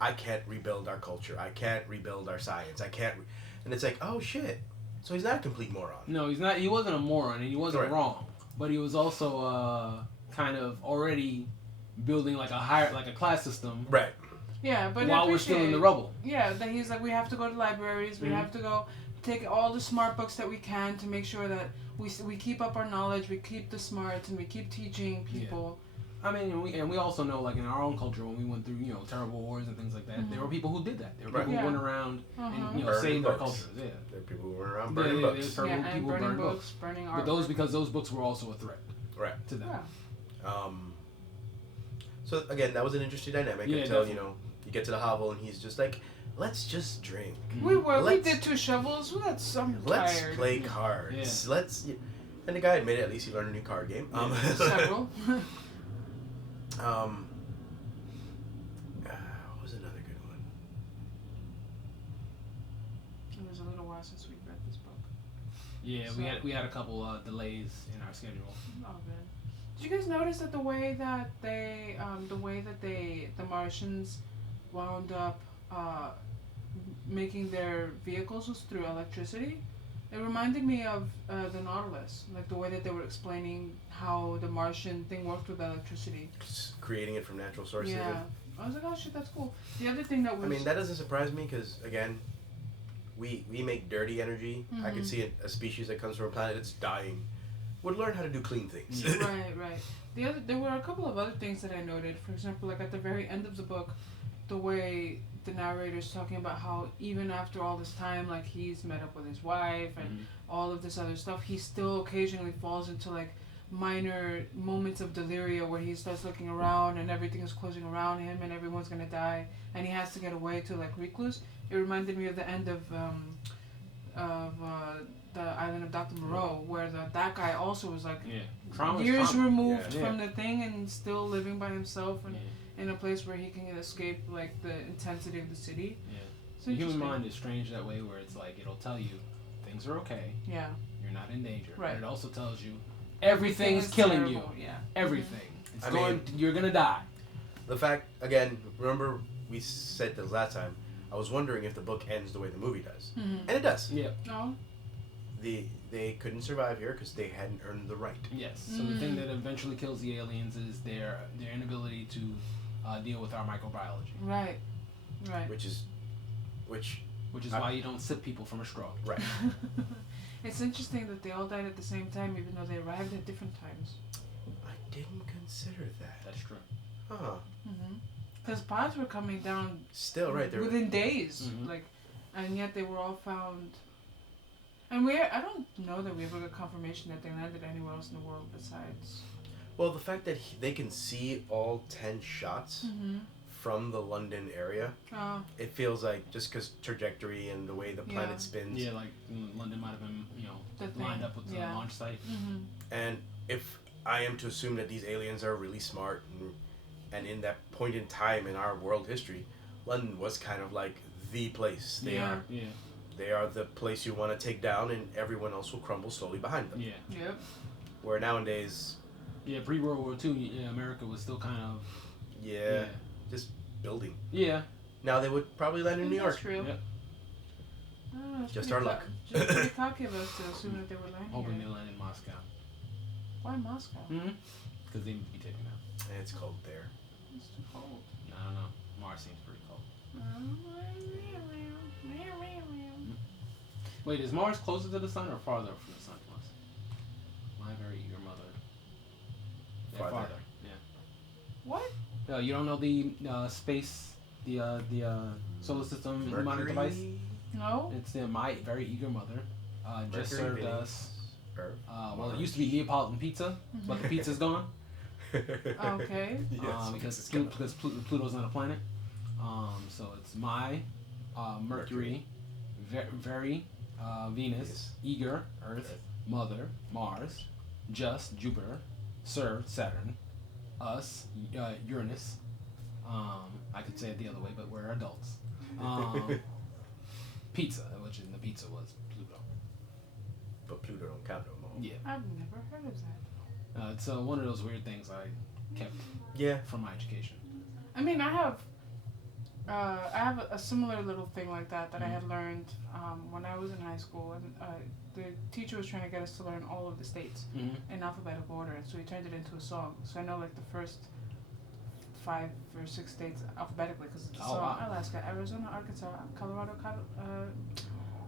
I can't rebuild our culture. I can't rebuild our science. I can't. And it's like, oh, shit. So he's not a complete moron. No, he's not. He wasn't a moron, and he wasn't Right. wrong. But he was also kind of already building like a class system. Right. Yeah, but while I we're still in the appreciate- rubble. Yeah, that he's like, we have to go to libraries. We have to go take all the smart books that we can to make sure that we keep up our knowledge, we keep the smarts, and we keep teaching people. I mean, we also know, like in our own culture, when we went through terrible wars and things like that, there were people who did that. There were people Right. who Yeah. went around and Burning saved their books. cultures. Yeah. There are people who went around Yeah, burning yeah, books. there's And people burning burn books, burning art. But those because those books were also a threat. Right. To them. Yeah. So again, that was an interesting dynamic Yeah, until definitely. you get to the hovel and he's just like, let's just drink. We Let's- did 2 shovels. I'm Let's tired. play cards. Yeah. Let's. And the guy admitted at least he learned a new card game. Several. What was another good one? It was a little while since we read this book. Yeah, we had a couple delays in our schedule. Oh, good. Did you guys notice that the way that the Martians wound up making their vehicles was through electricity? It reminded me of the Nautilus, like the way that they were explaining how the Martian thing worked with electricity. Just creating it from natural sources. Yeah, I was like, oh shit, that's cool. The other thing that was, I mean, that doesn't surprise me because again, we make dirty energy. I could see a species that comes from a planet that's dying would learn how to do clean things. right. There were a couple of other things that I noted. For example, like at the very end of the book, the way the narrator's talking about how even after all this time, like he's met up with his wife and all of this other stuff, he still occasionally falls into like minor moments of delirium where he starts looking around and everything is closing around him and everyone's gonna die and he has to get away to like recluse. It reminded me of the end of the Island of Dr. Moreau, where that guy also was like years removed from the thing and still living by himself and in a place where he can escape like the intensity of the city. Yeah. It's The human interesting. mind is strange that way, where it's like it'll tell you things are okay, Yeah. you're not in danger, Right. but it also tells you everything is is killing terrible, you. Yeah. Everything. It's I you're gonna die. The fact, again, remember we said this last time, I was wondering if the book ends the way the movie does. Mm-hmm. And it does. Yeah. No. They couldn't survive here because they hadn't earned the right. Yes. So the thing that eventually kills the aliens is their inability to deal with our microbiology. Right. Right. Which is why you don't sip people from a straw. right. It's interesting that they all died at the same time, even though they arrived at different times. I didn't consider that. That's true. Huh. Because pods were coming down Still right there. within days, Mhm. like, and yet they were all found. And I don't know that we ever got confirmation that they landed anywhere else in the world besides. Well, the fact that they can see all 10 shots from the London area, it feels like just because trajectory and the way the planet Yeah. spins. Yeah, like London might have been, The lined thing. up with the Yeah. launch site. And if I am to assume that these aliens are really smart and in that point in time in our world history, London was kind of like the place. They are the place you want to take down, and everyone else will crumble slowly behind them. Yeah. Yep. Where nowadays, pre-World War II, America was still kind of... just building. Yeah. Now they would probably land in New York. That's true. Yep. I don't know, it's Just pretty our luck. Just pretty cocky of us to assume that they were landing Hoping here. they land in Moscow. Why Moscow? Because they need to be taken out. And it's cold there. It's too cold. I don't know. Mars seems pretty cold. Wait, is Mars closer to the sun or farther from the sun to us? My very eager mother. Yeah, Farther. Yeah. What? You don't know the space, the solar system mnemonic device? No? It's my very eager mother. Just Mercury, served Venus, us. Earth, Well, it used to be Neapolitan pizza, but the pizza's gone. Okay. Yes, Because Pluto's not a planet. So it's my Mercury, very Venus, Eager, Earth, Mother, Mars, Just, Jupiter, Served, Saturn, Us, Uranus. I could say it the other way, but we're adults. Pizza, which in the pizza was Pluto. But Pluto don't count no more. Yeah. I've never heard of that. It's one of those weird things I kept from my education. I mean, I have a similar little thing like that I had learned when I was in high school, and the teacher was trying to get us to learn all of the states in alphabetical order, and so he turned it into a song. So I know like the first 5 or 6 states alphabetically because it's a song. Wow. Alaska, Arizona, Arkansas, Colorado,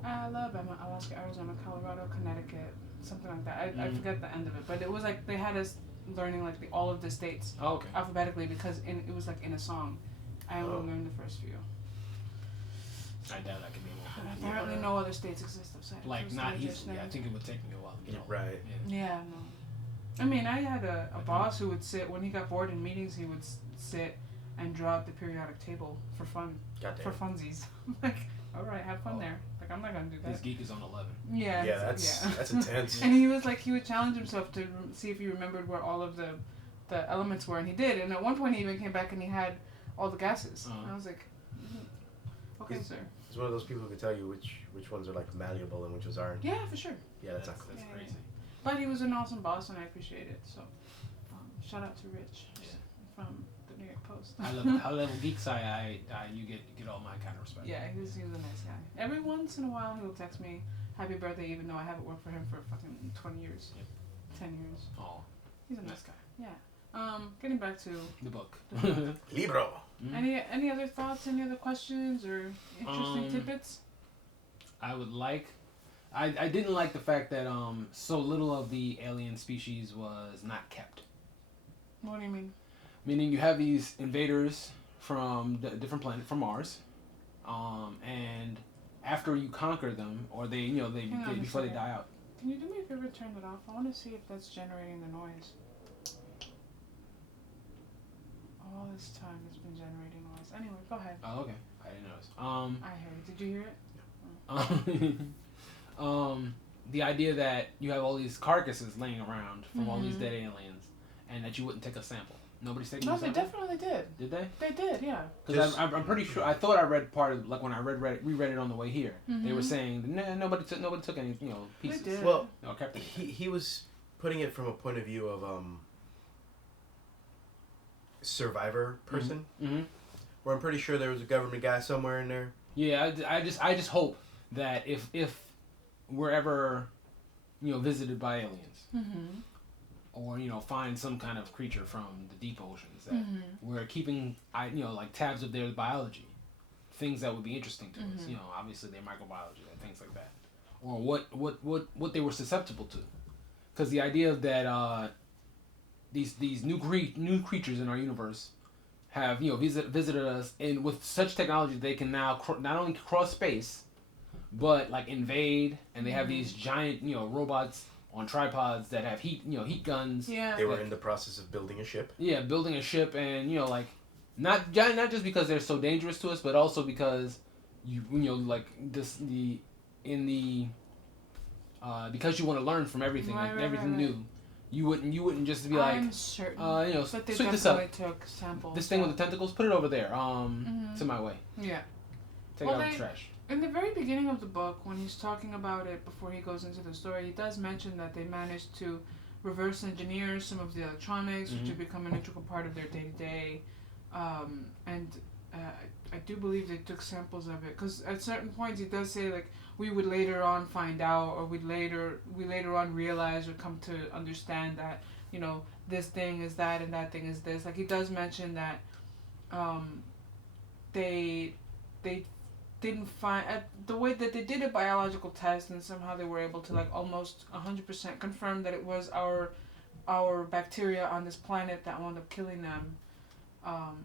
Alabama, Alaska, Arizona, Colorado, Connecticut, something like that. I forget the end of it, but it was like they had us learning like all of the states alphabetically because it was like in a song. I only learned the first few. I doubt I can be more. Apparently, no other states exist outside. Like not easily. I think it would take me a while to get all right. Yeah, no. I mean, I had a boss who would sit when he got bored in meetings. He would sit and draw up the periodic table for fun, for funsies. Like, all right, have fun there. Like, I'm not gonna do that. This geek is on 11. Yeah. Yeah, that's intense. And he was like, he would challenge himself to see if he remembered where all of the elements were, and he did. And at one point, he even came back and he had all the gases. And I was like, okay, sir. He's one of those people who can tell you which ones are like malleable and which ones aren't. Yeah, for sure. Yeah, that's not cool. That's crazy. Yeah. But he was an awesome boss, and I appreciate it. So, shout out to Rich from the New York Post. High level geeks, you get all my kind of respect. Yeah, he was a nice guy. Every once in a while, he'll text me happy birthday, even though I haven't worked for him for fucking 20 years, 10 years. Oh, he's a nice guy. Yeah. Getting back to the book. Libro. Any other thoughts? Any other questions or interesting tidbits? I would like. I didn't like the fact that so little of the alien species was not kept. What do you mean? Meaning you have these invaders from a different planet, from Mars, and after you conquer them, or they before they die out. Can you do me a favor? Turn it off. I want to see if that's generating the noise. All this time it's been generating noise. Anyway, go ahead. Oh, okay. I didn't notice. I heard it. Did you hear it? The idea that you have all these carcasses laying around from all these dead aliens, and that you wouldn't take a sample. Nobody's taking a sample? No, they definitely did. Did they? They did, yeah. Because I'm pretty sure, I thought I read part of, like when I reread it on the way here, they were saying, nobody took any, pieces. They did. Well, no, kept he was putting it from a point of view of survivor person, where I'm pretty sure there was a government guy somewhere in there. Yeah, I just hope that if we're ever, visited by aliens, or find some kind of creature from the deep oceans, that we're keeping like tabs of their biology, things that would be interesting to us. Obviously their microbiology and things like that, or what they were susceptible to, because the idea that these new creatures in our universe have visited us, and with such technology they can now not only cross space, but like invade, and they have these giant robots on tripods that have heat guns. Yeah. They were in the process of building a ship. Yeah, building a ship, and like not just because they're so dangerous to us, but also because because you want to learn from everything, everything new. You wouldn't just be like, I'm certain. But they sweep this up. took samples. This thing with the tentacles, put it over there. To my way. Yeah. Take it out of the trash. In the very beginning of the book, when he's talking about it before he goes into the story, he does mention that they managed to reverse engineer some of the electronics, which have become an integral part of their day-to-day. And I do believe they took samples of it, because at certain points he does say, like, we would later on find out, or we later on realize or come to understand that, this thing is that and that thing is this. Like, he does mention that they didn't find the way that they did a biological test, and somehow they were able to like almost 100% confirm that it was our bacteria on this planet that wound up killing them,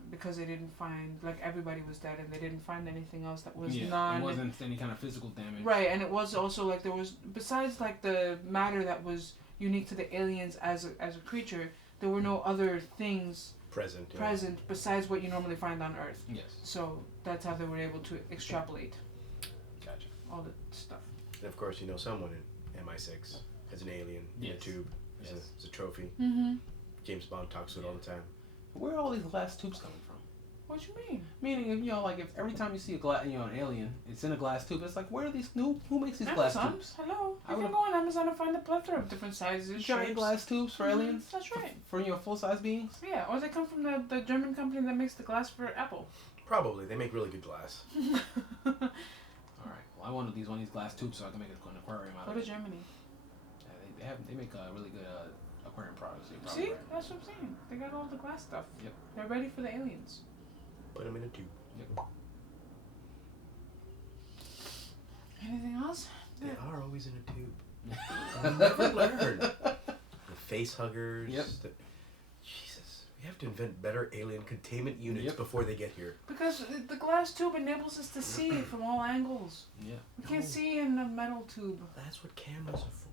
because they didn't find, like, everybody was dead, and they didn't find anything else that was it wasn't any kind of physical damage. Right, and it was also like there was, besides like the matter that was unique to the aliens as a creature, there were no other things present besides what you normally find on Earth. Yes. So that's how they were able to extrapolate. Gotcha. All the stuff. And of course, you know someone in MI6 as an alien in a tube as a trophy. Mm-hmm. James Bond talks to it all the time. Where are all these glass tubes coming from? What you mean? Meaning, you know, like if every time you see an alien, it's in a glass tube. It's like, where are these new? Who makes these glass Amazon. tubes? Hello. I You can would- go on Amazon and find a plethora of different sizes, Giant shapes. glass tubes for aliens. That's right. For full size beings. Yeah, or they come from the German company that makes the glass for Apple. Probably. They make really good glass. All right. Well, I wanted one of these glass tubes so I can make an aquarium out Go of to it. Germany. Yeah, they make really good aquarium products. See? That's what I'm saying. They got all the glass stuff. Yep. They're ready for the aliens. Put them in a tube. Yep. Anything else? They are always in a tube. I'll never learn. The face huggers. Yep. Jesus. We have to invent better alien containment units Yep. before they get here. Because the glass tube enables us to see it from all angles. Yeah. We can't see in a metal tube. That's what cameras are for.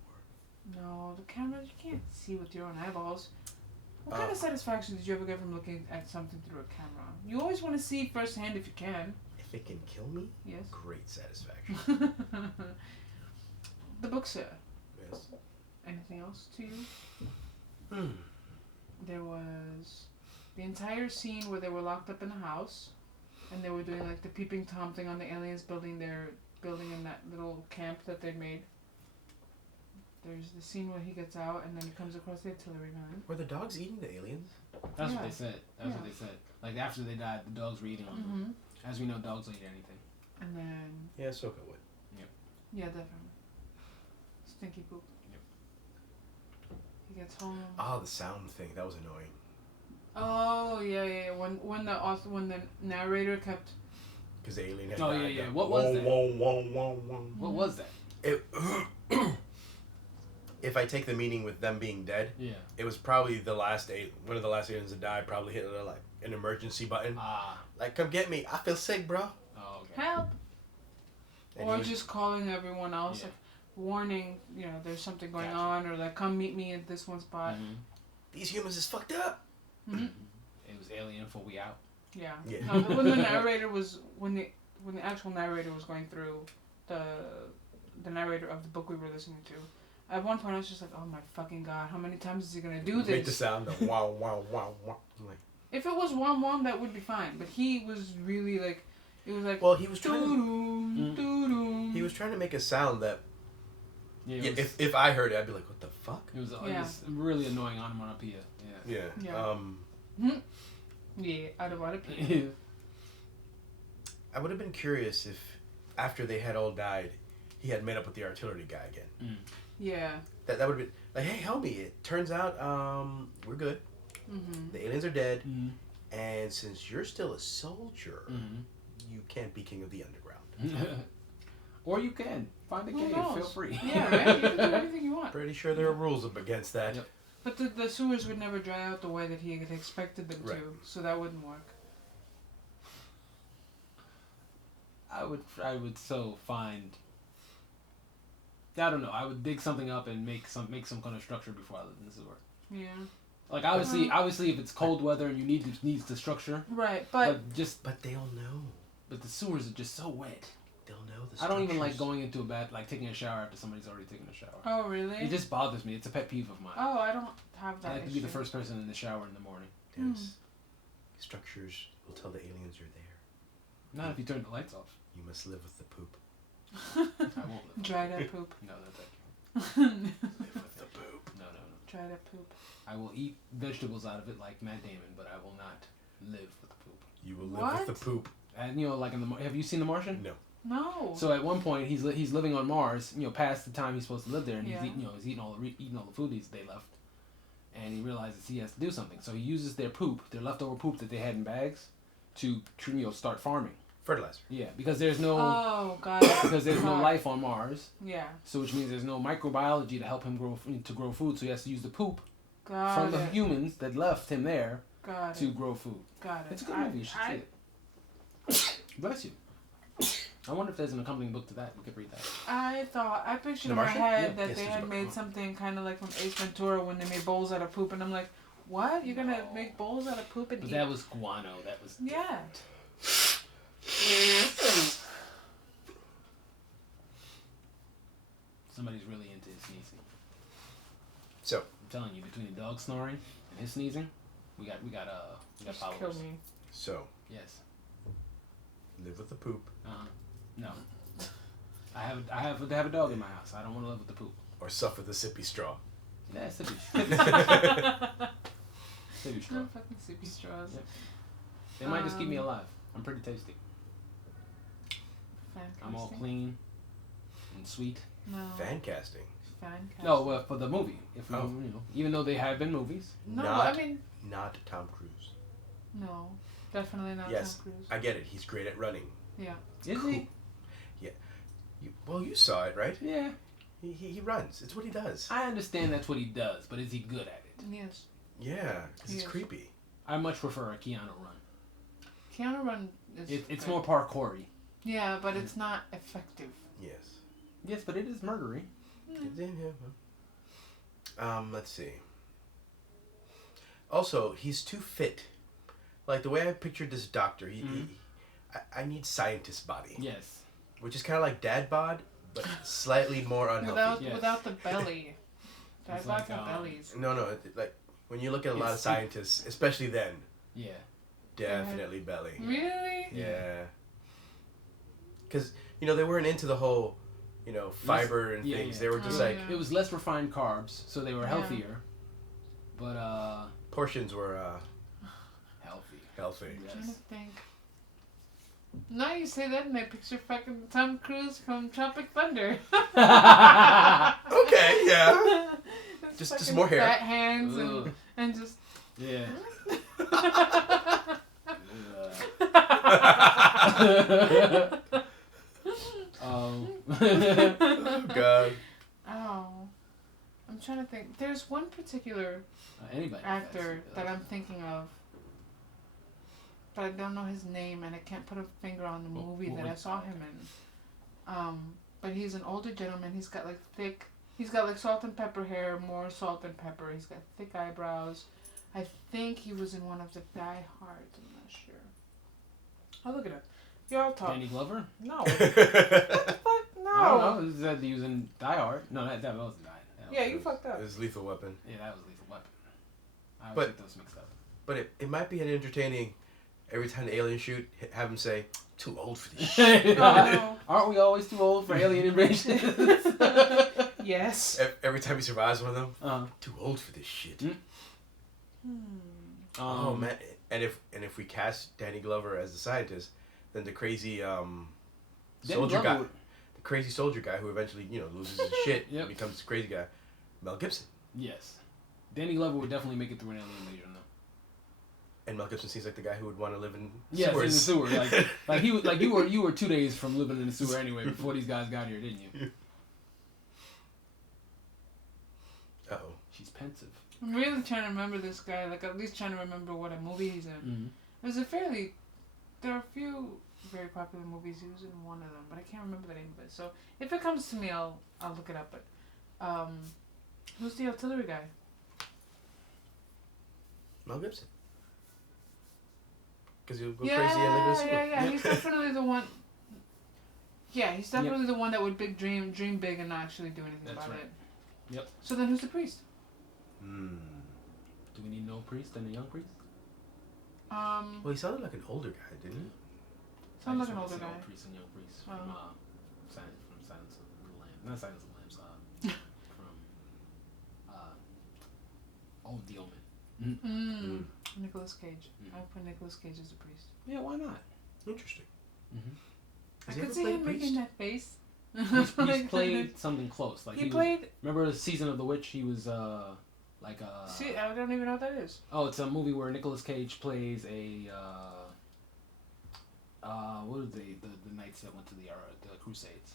No, the cameras, you can't see with your own eyeballs. What kind of satisfaction did you ever get from looking at something through a camera? You always want to see firsthand if you can. If it can kill me, Yes. great satisfaction. The book, sir. Yes. Anything else to you? Hmm. There was the entire scene where they were locked up in a house, and they were doing like the peeping tom thing on the aliens building in that little camp that they made. There's the scene where he gets out and then he comes across the artillery gun. Were the dogs eating the aliens? That's Yeah. what they said. That's what they said. Like after they died, the dogs were eating on them. Mm-hmm. As we know, dogs will eat anything. And then, Yeah, Ahsoka would. yeah, definitely. Stinky poop. Yep. He gets home. Ah, the sound thing. That was annoying. Oh yeah. When the narrator kept. Because the alien had Oh, died. yeah. What was that? Whoa. What was that? It, if I take the meaning with them being dead, Yeah. it was probably one of the last aliens to die. Probably hit like an emergency button. Ah. Like, come get me. I feel sick, bro. Oh, okay. Help! And Or he was- just calling everyone else, Yeah. like, warning, there's something going Gotcha. on, or like, come meet me at this one spot. Mm-hmm. These humans is fucked up. Mm-hmm. It was Alien for We Out. Yeah. Yeah. No, when the narrator was, when the actual narrator was going through the narrator of the book we were listening to, at one point I was just like, oh my fucking god, how many times is he gonna do this? Make the sound of wow. I'm like, If it was wom that would be fine, but he was really like, it was like, well, he was trying. doo-doom, doo-doom. He was trying to make a sound that Yeah. yeah, if I heard it, I'd be like, what the fuck? It was Yeah. really annoying onomatopoeia. Yeah. Yeah. Yeah, out of opinion. I would have been curious if after they had all died, he had met up with the artillery guy again. Yeah. That would have been like, hey, help me. It turns out we're good. Mm-hmm. The aliens are dead, Mm-hmm. and since you're still a soldier, Mm-hmm. you can't be king of the underground. Or you can find a Who cave. knows? Feel free. Yeah, right? You can do anything you want. Pretty sure there are rules against that. Yep. But the sewers would never dry out the way that he had expected them Right. to, so that wouldn't work. I would so find. I don't know. I would dig something up and make some kind of structure before I live in the sewer. Yeah. Like obviously, if it's cold weather and you needs the structure, Right, but They'll know. but the sewers are just so wet. They'll know the I don't even like structures. going into a bath, like taking a shower after somebody's already taken a shower. Oh, really? It just bothers me. It's a pet peeve of mine. Oh, I don't have that I like to be the issue. first person in the shower in the morning. Yes. Structures will tell the aliens you're there. Not if you turn the lights off. You must live with the poop. I won't live. Dried up poop. No, no, thank you. Live with the poop. No. Dried up poop. I will eat vegetables out of it like Matt Damon, but I will not live with the poop. You will live with What? the poop. And like have you seen The Martian? No. No. So at one point he's living on Mars, past the time he's supposed to live there, and Yeah. he's eating all the food they left, and he realizes he has to do something. So he uses their leftover poop that they had in bags, to start farming. Fertilizer. Yeah, because there's no Oh, got it. because there's no Got it. life on Mars, Yeah. so which means there's no microbiology to help him grow food. So he has to use the poop Got from the it. humans that left him there Got to it. grow food. Got it. It's a good movie. You should see it. Bless you. I wonder if there's an accompanying book to that. We could read that. I pictured The in my Martian? head Yeah. that Yes, they there's a had book. made something kind of like from Ace Ventura when they made bowls out of poop, and I'm like, what? You're gonna No. make bowls out of poop and But eat? that was guano. That was Yeah. Somebody's really into his sneezing. So I'm telling you, between the dog snoring and his sneezing, we got Just followers. kill me. so Yes. live with the poop No. I have a dog in my house. I don't want to live with the poop. or suffer the sippy straw. Yeah, sippy. Sippy straw. No fucking sippy straws. Yep. They might just keep me alive. I'm pretty tasty. I'm all Fan clean and sweet. No. Fan casting. Fan casting. No, for the movie. If Oh. you know, even though they have been movies. No, Not- I mean, Not Tom Cruise. no. Definitely not Yes, Tom Cruise. I get it. He's great at running. Yeah. Is Cool. he? You saw it, right? Yeah. He runs. It's what he does. I understand that's what he does, but is he good at it? Yes. Yeah, 'cause it's Yes. creepy. I much prefer a Keanu run. Keanu Run is. It's good. more parkour-y. Yeah, but it's not effective. Yes. Yes, but it is murdery. Let's see. Also, he's too fit. Like the way I pictured this doctor, I need scientist body, Yes. which is kind of like dad bod, but slightly more unhealthy. Yes. Without the belly. That's It's like like, the bellies. No, like when you look at a lot of It's- scientists, especially then, Yeah. definitely belly. Really? Yeah. Because they weren't into the whole, fiber and yeah, things. yeah. They were just Oh, like yeah. It was less refined carbs, so they were Yeah. healthier. But portions were healthy. healthy. I'm trying to Yes. think. Now you say that and I picture fucking Tom Cruise from Tropic Thunder. Okay, yeah. Just Just more hair. Fat hands Ugh. and just. Yeah. Oh God. Oh. I'm trying to think. There's one particular Anybody. actor that I'm thinking of, but I don't know his name and I can't put a finger on the movie what that I was- saw him in. But he's an older gentleman. He's got like salt and pepper hair, more salt and pepper. He's got thick eyebrows. I think he was in one of the Die Hard. I'm not sure. I'll look it up. Y'all talk. Danny Glover? No. What the fuck? No. I don't know. It said he was in Die Hard. No, that wasn't Die Hard. Yeah, you fucked up. It was Lethal Weapon. Yeah, that was Lethal Weapon. I But- always get those mixed up. But it might be an entertaining, every time the alien shoot, have him say, too old for this shit. Oh, no. Aren't we always too old for alien invasion? Yes. Every time he survives one of them, uh, too old for this shit. Hmm. Oh man, and if we cast Danny Glover as the scientist, then the crazy Danny soldier Glover guy, would- the crazy soldier guy who eventually loses his shit, Yep. and becomes a crazy guy, Mel Gibson. Yes. Danny Glover would definitely make it through an alien invasion, though. And Mel Gibson seems like the guy who would want to live in Yes, sewers. in the sewer. Like you were 2 days from living in the sewer anyway before these guys got here, didn't you? Uh-oh. She's pensive. I'm really trying to remember this guy, like at least trying to remember what a movie he's in. Mm-hmm. There are a few very popular movies. He was in one of them, but I can't remember the name of it. So if it comes to me, I'll look it up. But who's the artillery guy? Mel Gibson. Because he'll go crazy and live in a sewer. Yeah. He's definitely the one. Yeah, he's definitely the one that would dream big and not actually do anything That's about right. it. Yep. So then, who's the priest? Do we need no priest and a young priest? Well, he sounded like an older guy, didn't he? Sounds like I an just older wanna guy. say old priest and young priest Oh. from Silence of the Lambs. Not Silence of the Lambs. From Old the Omen. Nicolas Cage. Mm. I would put Nicolas Cage as the priest. Yeah, why not? Interesting. Mm-hmm. I Has he could ever see played him making priest? that face. He's played something close. Like He was- played. Remember the Season of the Witch? He was like See, I don't even know what that is. Oh, it's a movie where Nicolas Cage plays a what are they? The knights that went to the Crusades.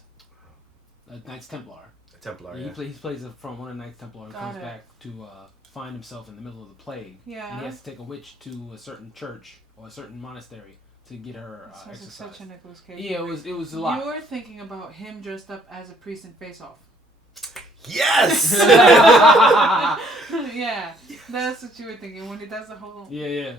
Knights Templar. A Templar, He yeah. plays from one of the Knights Templar and Got comes it. back to find himself in the middle of the plague. Yeah. And he has to take a witch to a certain church or a certain monastery to get her Sounds like exercised. such a Nicolas Cage. Yeah, it was a lot. You were thinking about him dressed up as a priest in Face Off. Yes! Yeah, that's what you were thinking when he does the whole. Yeah.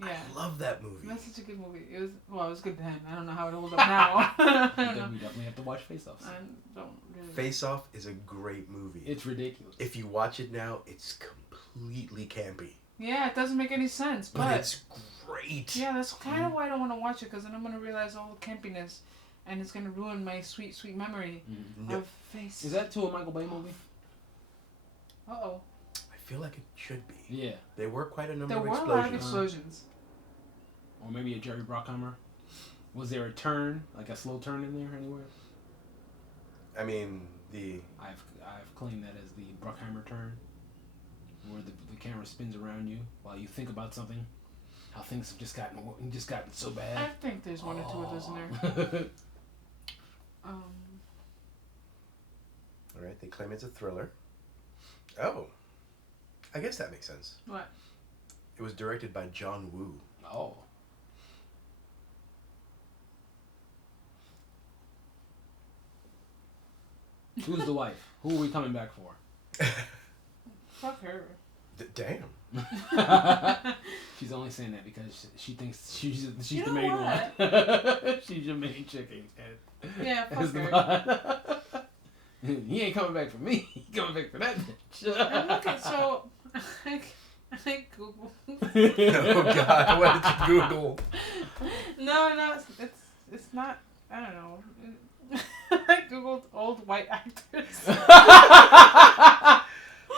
Yeah. I love that movie. That's such a good movie. It was good then. I don't know how it holds up now. Then we definitely have to watch Face Offs. I don't really. Face Off is a great movie. It's ridiculous. If you watch it now, it's completely campy. Yeah, it doesn't make any sense, But it's great. yeah, that's kind of why I don't want to watch it, because then I'm going to realize all the campiness, and it's going to ruin my sweet, sweet memory of Face. Is that to a Michael Bay movie? Uh-oh. I feel like it should be. Yeah. There were quite a number There of were a explosions. lot of explosions. Or maybe a Jerry Bruckheimer. Was there a turn, like a slow turn in there anywhere? I mean, I've claimed that as the Bruckheimer turn, where the camera spins around you while you think about something. How things have just gotten so bad. I think there's one or two of those in there. All right, they claim it's a thriller. Oh, I guess that makes sense. What? It was directed by John Woo. Oh. Who's the wife? Who are we coming back for? Fuck her. Damn. She's only saying that because she thinks she's You the know main what? one. She's your main chicken. Yeah, fuck her. He ain't coming back for me. He coming back for that bitch. And look at, so, I Googled. Oh God, what did you Google? No, it's not, I don't know. I Googled old white actors.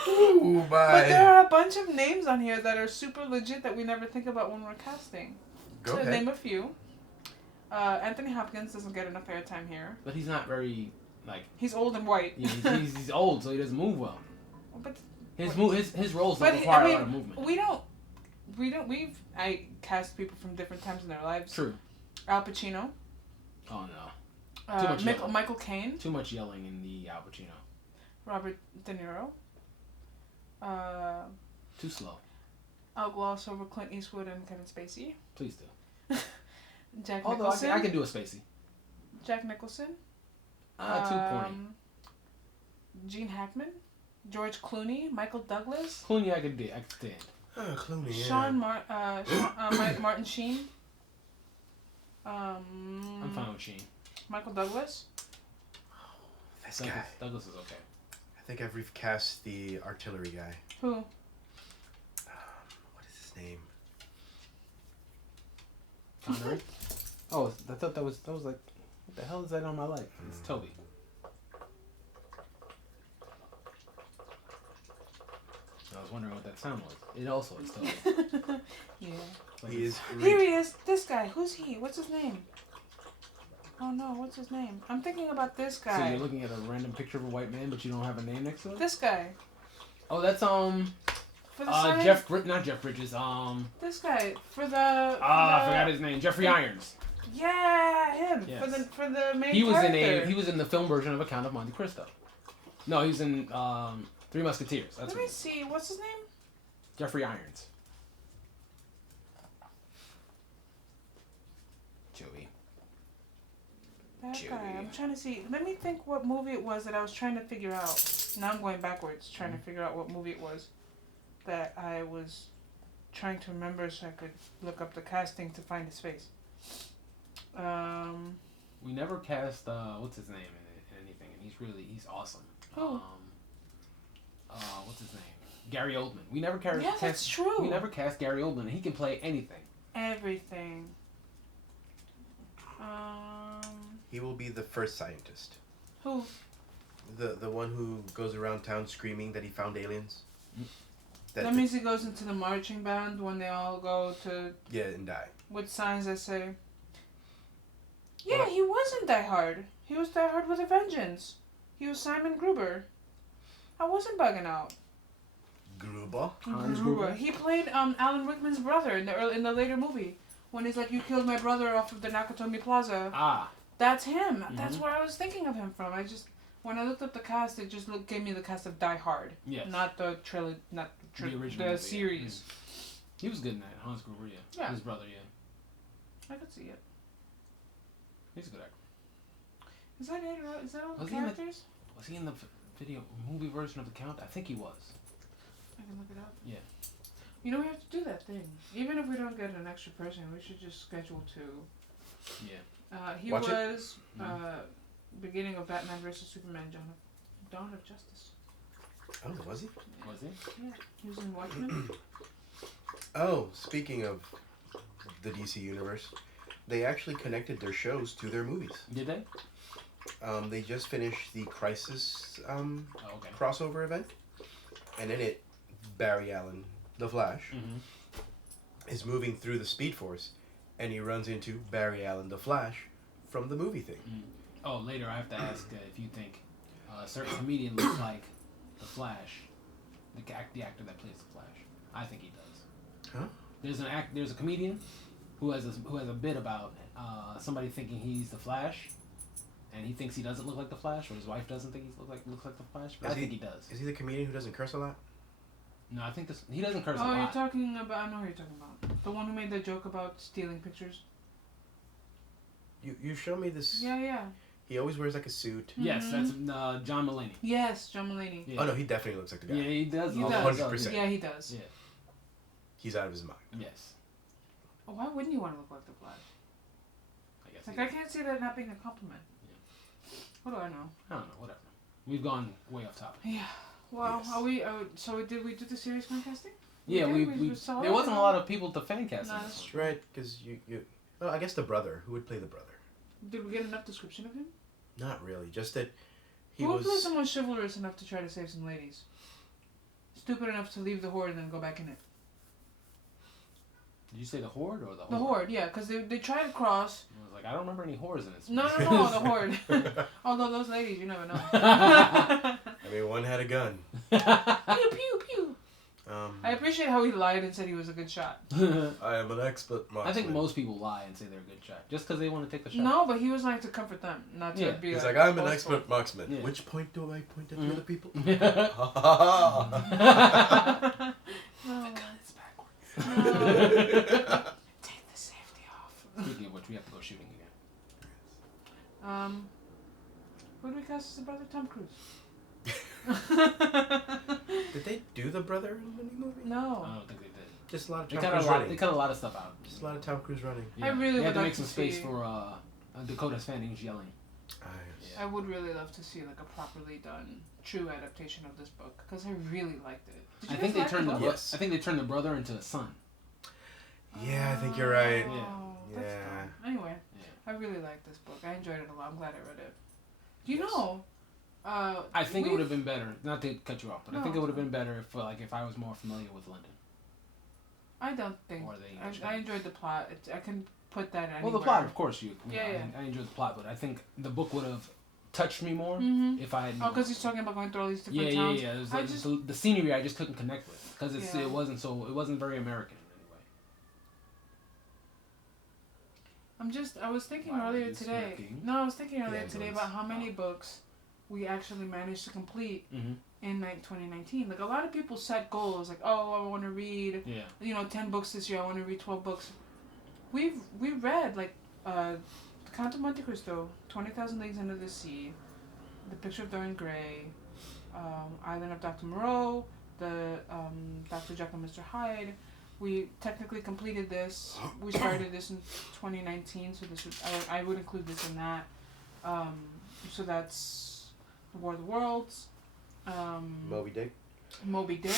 Ooh, my. But there are a bunch of names on here that are super legit that we never think about when we're casting. Go To ahead. name a few. Anthony Hopkins doesn't get enough airtime here. But he's not very, like... He's old and white. Yeah, he's old, so he doesn't move well. But His roles don't require a lot of movement. I cast people from different times in their lives. True. Al Pacino. Oh, no. Too much yelling. Michael Caine. Too much yelling in the Al Pacino. Robert De Niro. Too slow. I'll gloss over Clint Eastwood and Kevin Spacey. Please do. Jack Although Nicholson. I can do a Spacey. Jack Nicholson. 2 corny. Gene Hackman. George Clooney. Michael Douglas. Clooney I can stand. Oh, Clooney, yeah. Martin Sheen. I'm fine with Sheen. Michael Douglas. This guy. Douglas is okay. I think I've recast the artillery guy. Who? What is his name? Connery? Oh, I thought that was like, what the hell is that on my life? It's Toby. I was wondering what that sound was. It also is Toby. Yeah. Like He is. Here he is. This guy. Who's he? What's his name? Oh no, what's his name? I'm thinking about this So guy. you're looking at a random picture of a white man, but you don't have a name next to it? This guy. Oh, that's For the science, not Jeff Bridges. This guy for the. I forgot his name. Jeffrey Irons. Yeah, him. Yes. For the main He was character. he was in the film version of A Count of Monte Cristo. No, he was in Three Musketeers. That's Let what me see. What's his name? Jeffrey Irons. Joey. That Joey. guy. I'm trying to see. Let me think what movie it was that I was trying to figure out. Now I'm going backwards, trying to figure out what movie it was that I was trying to remember so I could look up the casting to find his face. We never cast what's his name in anything, and he's awesome. Who? What's his name? Gary Oldman. We never cast. Yeah, that's true. We never cast Gary Oldman. And he can play anything. Everything. He will be the first scientist. Who? The one who goes around town screaming that he found aliens. That means he goes into the marching band when they all go to. Yeah, and die. With signs that say. Yeah, Well, he wasn't Die Hard. He was Die Hard with a Vengeance. He was Simon Gruber. I wasn't bugging out. Gruber. Hans Gruber. He played Alan Rickman's brother in the later movie when he's like, "You killed my brother off of the Nakatomi Plaza." Ah. That's him. That's where I was thinking of him from. When I looked up the cast, it just gave me the cast of Die Hard. Yes. Not the trailer, The original movie, series. Yeah. He was good in that. Hans Gruber, yeah. Yeah. His brother, yeah. I could see it. He's a good actor. Is that it? Is that all the Was he in the- characters? Was he in the movie version of The Count? I think he was. I can look it up. Yeah. You know, we have to do that thing. Even if we don't get an extra person, we should just schedule two. Yeah. He Watch it? was beginning of Batman versus Superman, Dawn of Justice. Oh, was he? Was he? Yeah, he was in Watchmen. Oh, speaking of the DC universe, they actually connected their shows to their movies. Did they? They just finished the Crisis Okay. crossover event, and in it, Barry Allen, the Flash, is moving through the Speed Force, and he runs into Barry Allen, the Flash, from the movie thing. Oh, later I have to ask if you think a certain comedian looks like the Flash, the actor that plays the Flash. I think he does. Huh? There's a comedian who has a bit about somebody thinking he's the Flash, and he thinks he doesn't look like the Flash, or his wife doesn't think he looks like the Flash. But I think he does. Is he the comedian who doesn't curse a lot? No, I think he doesn't curse a Oh, lot. you're talking about. I know who you're talking about. The one who made the joke about stealing pictures. You show me this. Yeah. He always wears like a suit. Yes, that's John Mulaney. Yes, John Mulaney. Yeah. Oh no, he definitely looks like the guy. Yeah, he does. He look does. like 100%. Yeah, he does. Yeah. He's out of his mind. Yes. Why wouldn't you want to look like the Flash? I guess. Like, I can't see that not being a compliment. Yeah. What do I know? I don't know. Whatever. We've gone way off topic. Yeah. Well, Yes. did we do the series fan casting? Yeah, Yeah, we saw there it. wasn't a lot of people to fan cast. No, in that's this true. Right, because you. Oh, I guess the brother. Who would play the brother? Did we get enough description of him? Not really. Just that he Who would play was. someone chivalrous enough to try to save some ladies? Stupid enough to leave the Horde and then go back in it. Did you say the Horde or the Horde? The Horde, yeah, because they tried to cross. I was like, I don't remember any whores in this. No, movie. the Horde. Although those ladies, you never know. I mean, one had a gun. Pew, pew, pew. I appreciate how he lied and said he was a good shot. I am an expert marksman. I think most people lie and say they're a good shot just because they want to take the shot. No, but he was like to comfort them, not to Yeah. be He's like, like, I'm an boastful. expert marksman. Yeah. Which point do I point at the Mhm. other people? No. It's backwards. No. Take the safety off. Speaking of which, we have to go shooting again. Who do we cast as the brother? Tom Cruise. Did they do the brother in the new movie? No. I don't think they did. Just a lot of They Tom cut Cruise a lot. running. They cut a lot of stuff out. Just a lot of Tom Cruise running. I really they had would to like make some to space see- for Dakota's Fanning yelling. Yes. I would really love to see like a properly done, true adaptation of this book because I really liked it. Did you I think guys they turned the book? Yes. I think they turned the brother into a son. Yeah, I think you're right. Oh, that's Yeah. dumb. Anyway, Yeah. I really liked this book. I enjoyed it a lot. I'm glad I read it. Do you know? I think it would have been better. Not to cut you off, but I think it No. would have been better if I was more familiar with London. I don't think. Or the English I enjoyed the plot. I can put that anywhere. Well, the plot, of course, you Yeah, know, yeah. I enjoyed the plot, but I think the book would have touched me more Mm-hmm. if I had. Oh, because he's talking about going through all these different yeah, towns. yeah. It was I the, just- the scenery I just couldn't connect with because Yeah. it wasn't very American in any way. I was thinking Why were earlier you today. smirking? No, I was thinking earlier Yeah, today those- about how many books we actually managed to complete Mm-hmm. in 2019. Like a lot of people set goals, like, oh, I want to read, Yeah. 10 books this year. I want to read 12 books. We read like Count of Monte Cristo, 20,000 Leagues Under the Sea, The Picture of Dorian Gray, Island of Dr. Moreau, the Dr. Jekyll and Mr. Hyde. We technically completed this. We started this in 2019, so this I would include this in that. So that's The War of the Worlds, Moby Dick. Moby Dick.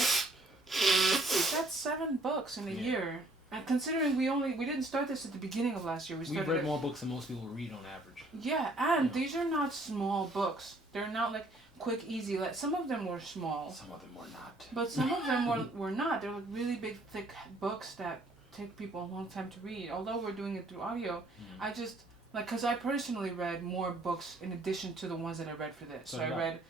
That's 7 books in a Yeah. year. And considering we didn't start this at the beginning of last year, we We've started read it- more books than most people read on average. Yeah, and Yeah. these are not small books. They're not like quick, easy. Like some of them were small, Some of them were not. but some of them were not. They're like really big, thick books that take people a long time to read. Although we're doing it through audio, I just because I personally read more books in addition to the ones that I read for this. So So I did I. read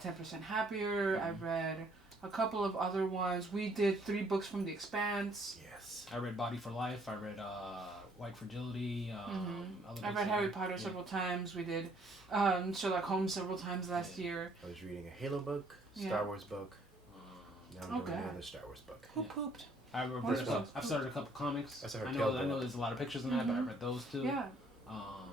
10% Happier. I read a couple of other ones. We did 3 books from The Expanse. Yes. I read Body for Life. I read White Fragility. Other I books read that Harry I- Potter yeah. several times. We did Sherlock Holmes several times last year. I was reading a Halo book, Yeah. Star Wars book. Now I'm Okay. doing another Star Wars book. Who Yeah. pooped? I've What's read. up? I've started a couple comics. That's a I hard know book. there's a lot of pictures in that, but I Mhm. read those too. Yeah. Um,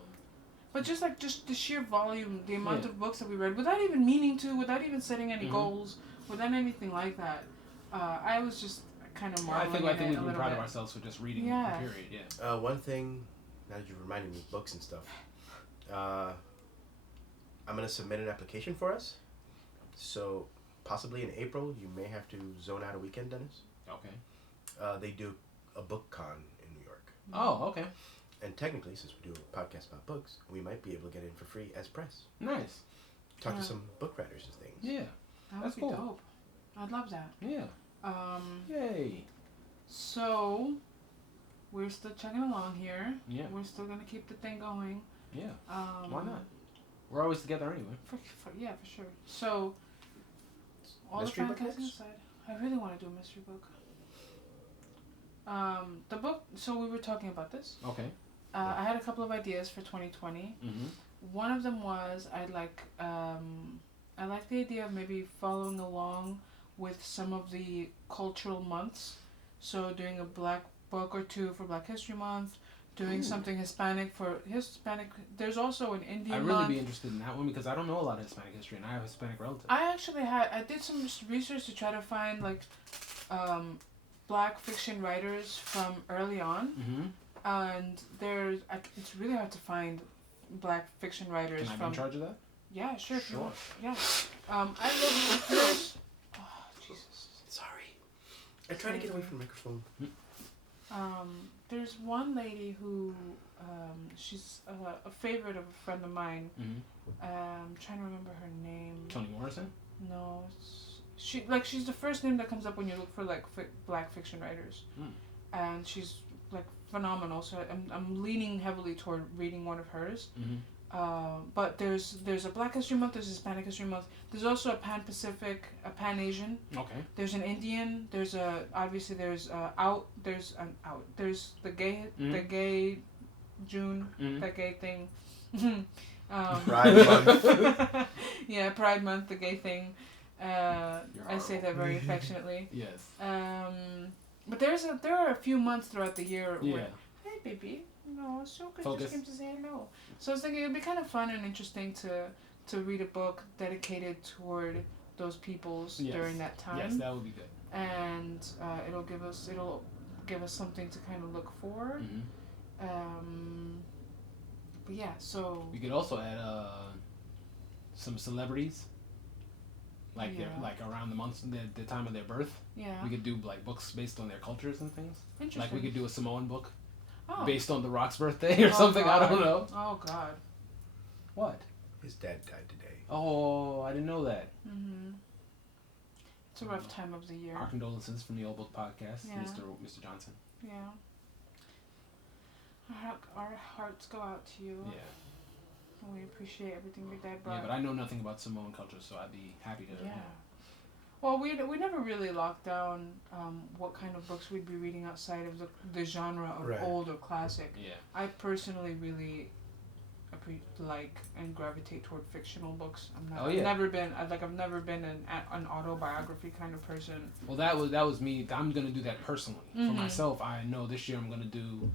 But just the sheer volume, the amount Yeah. of books that we read, without even meaning to, without even setting any Mhm. goals, without anything like that, I was just kind of I marveling think at we'd it be a little proud of bit. ourselves for just reading. Yeah. Period. Yeah. One thing, now that you reminded me of books and stuff, I'm gonna submit an application for us. So possibly in April, you may have to zone out a weekend, Dennis. Okay. They do a book con in New York. Oh, okay. And technically, since we do a podcast about books, we might be able to get in for free as press. Nice. Talk to some book writers and things. Yeah. That That's would be cool. dope. I'd love that. Yeah. Yay. So we're still chugging along here. Yeah. We're still gonna keep the thing going. Yeah. Why not? We're always together anyway. Yeah, for sure. So all Mystery the book fan casting next? aside, I really want to do a mystery book. The book. So we were talking about this. Okay. I had a couple of ideas for 2020. Mm-hmm. One of them was I like the idea of maybe following along with some of the cultural months. So doing a Black book or two for Black History Month, doing something Hispanic for Hispanic. There's also an Indian I'd really month. be interested in that one because I don't know a lot of Hispanic history and I have Hispanic relatives. I did some research to try to find like Black fiction writers from early on, Mm-hmm. and it's really hard to find Black fiction writers Can I be from. in charge of that? Yeah, sure. If you Sure. want. Yeah. I look. There's. Oh Jesus. Sorry. I try to get away from the microphone. There's one lady who, she's a favorite of a friend of mine. Mm-hmm. I'm trying to remember her name. Toni Morrison? No, she's the first name that comes up when you look for like Black fiction writers, and she's like phenomenal. So I'm leaning heavily toward reading one of hers. Mm-hmm. But there's a Black History Month, there's Hispanic History Month, there's also a Pan-Pacific, a Pan-Asian, Okay. there's an Indian, there's the gay June, Mm-hmm. that gay thing. Pride Month. Yeah, Pride Month, the gay thing. I say that very affectionately. Yes. But there are a few months throughout the year Yeah. where, hey baby, no, it's so good. Focus. Just came to say hello. So it's like it would be kind of fun and interesting to read a book dedicated toward those peoples Yes. during that time. Yes, that would be good. And it'll give us something to kind of look for. Mm-hmm. But yeah, so We could also add some celebrities. Like Yeah. like around the months, the time of their birth. yeah, We could do like books based on their cultures and things. interesting. Like we could do a Samoan book oh. based on The Rock's birthday or Oh, something. I don't God. know. Oh God. What? His dad died today. Oh, I didn't know that. Mhm. It's a rough time of the year. Our condolences from the Old Book Podcast, Yeah. Mr. Johnson. Yeah. Our hearts go out to you. Yeah. And we appreciate everything your dad Yeah, brought. but I know nothing about Samoan culture, so I'd be happy to. Yeah. Well, we never really locked down what kind of books we'd be reading outside of the genre of Right. old or classic. Yeah. I personally really like and gravitate toward fictional books. Oh, yeah. I've never been an autobiography kind of person. Well, that was me. I'm gonna do that personally for Mhm. myself. I know this year I'm gonna do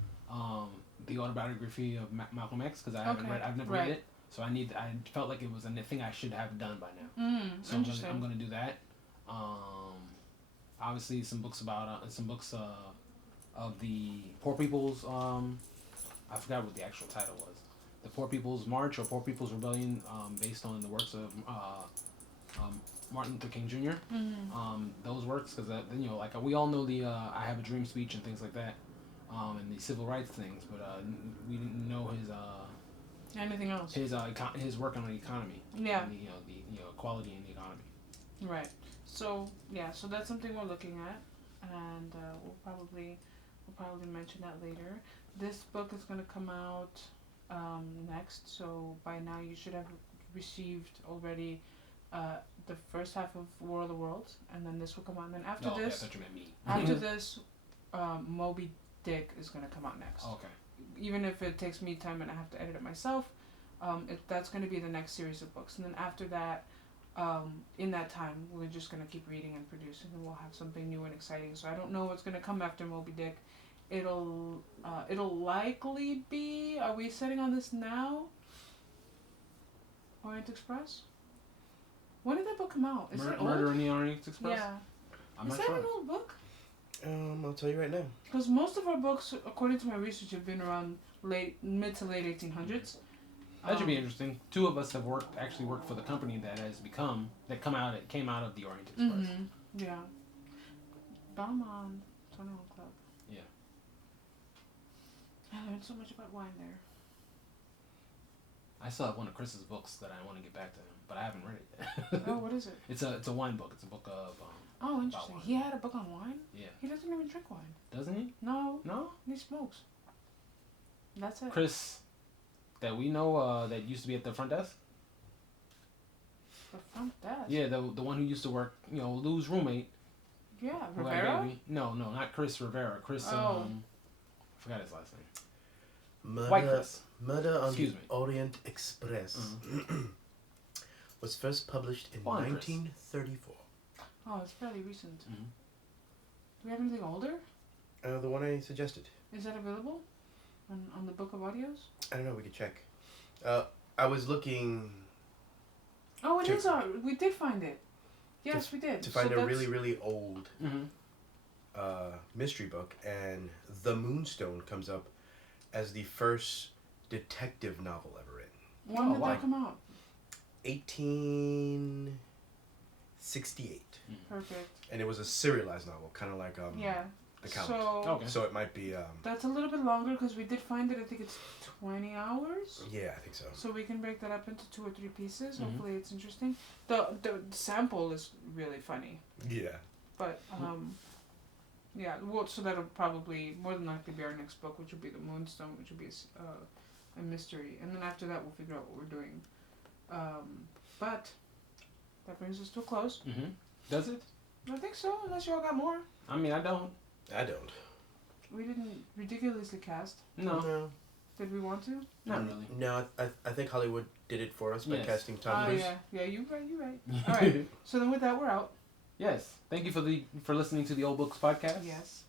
the autobiography of Malcolm X because I've never read Right. it. So I felt like it was a thing I should have done by now. So Interesting. I'm gonna do that. Obviously some books about of the Poor People's I forgot what the actual title was. The Poor People's March or Poor People's Rebellion, based on the works of Martin Luther King Jr. Those works, because like we all know the I Have a Dream speech and things like that, and the civil rights things, but we didn't know Anything else? his work on the economy. Yeah. And the equality in the economy. Right. So so that's something we're looking at, and we'll probably mention that later. This book is gonna come out next, so by now you should have received already the first half of War of the Worlds, and then this will come out. And then after Okay, I this, thought you meant me. after this, Moby Dick is gonna come out next. Okay. Even if it takes me time and I have to edit it myself, that's going to be the next series of books. And then after that, in that time, we're just going to keep reading and producing, and we'll have something new and exciting. So I don't know what's going to come after Moby Dick. It'll likely be. Are we setting on this now? Orient Express. When did that book come out? Is it old? Murder in the Orient Express. Yeah. I'm Is not that an sure. old book? I'll tell you right now. Because most of our books, according to my research, have been around mid to late 1800s. That should be interesting. Two of us have actually worked for the company that came out of the Orient Express. Mm-hmm. Yeah. Belmont 21 Club. Yeah. I learned so much about wine there. I still have one of Chris's books that I want to get back to him, but I haven't read it yet. Oh, what is it? It's a wine book. It's a book of Oh, interesting. wine. He had a book on wine? Yeah. He doesn't even drink wine. Doesn't he? No. No? He smokes. That's it. Chris, that we know that used to be at the front desk. The front desk? Yeah, the one who used to work, Lou's roommate. Yeah, who had Rivera? baby. No, not Chris Rivera. Chris, Oh. I forgot his last name. Murder, White Chris. Murder on Excuse the me. Orient Express was first published in Blonde Chris. 1934. Oh, it's fairly recent. Mhm. Do we have anything older? The one I suggested. Is that available on the Book of Audios? I don't know. We could check. I was looking Oh, it To- is. We did find it. Yes, we did. to find So a that's- really, really old Mm-hmm. mystery book, and The Moonstone comes up as the first detective novel ever written. When Oh, did wow. that come out? 1868. Perfect. And it was a serialized novel, kind of like Yeah. The Count. So Okay. So it might be that's a little bit longer because we did find it. I think it's 20 hours. yeah, I think so. So we can break that up into 2 or 3 pieces. Mhm. Hopefully it's interesting. The sample is really funny. Yeah. But yeah, well, so that'll probably more than likely be our next book, which will be The Moonstone, which will be a mystery, and then after that we'll figure out what we're doing. But that brings us to a close. Mm-hmm. Does it? I think so, unless y'all got more. I mean, I don't. I don't. We didn't ridiculously cast. No, Did we want to? not really. No, I think Hollywood did it for us by Yes. casting Tom Oh Cruise. yeah, you're right. All right. So then with that, we're out. Yes. Thank you for listening to the Old Books podcast. Yes.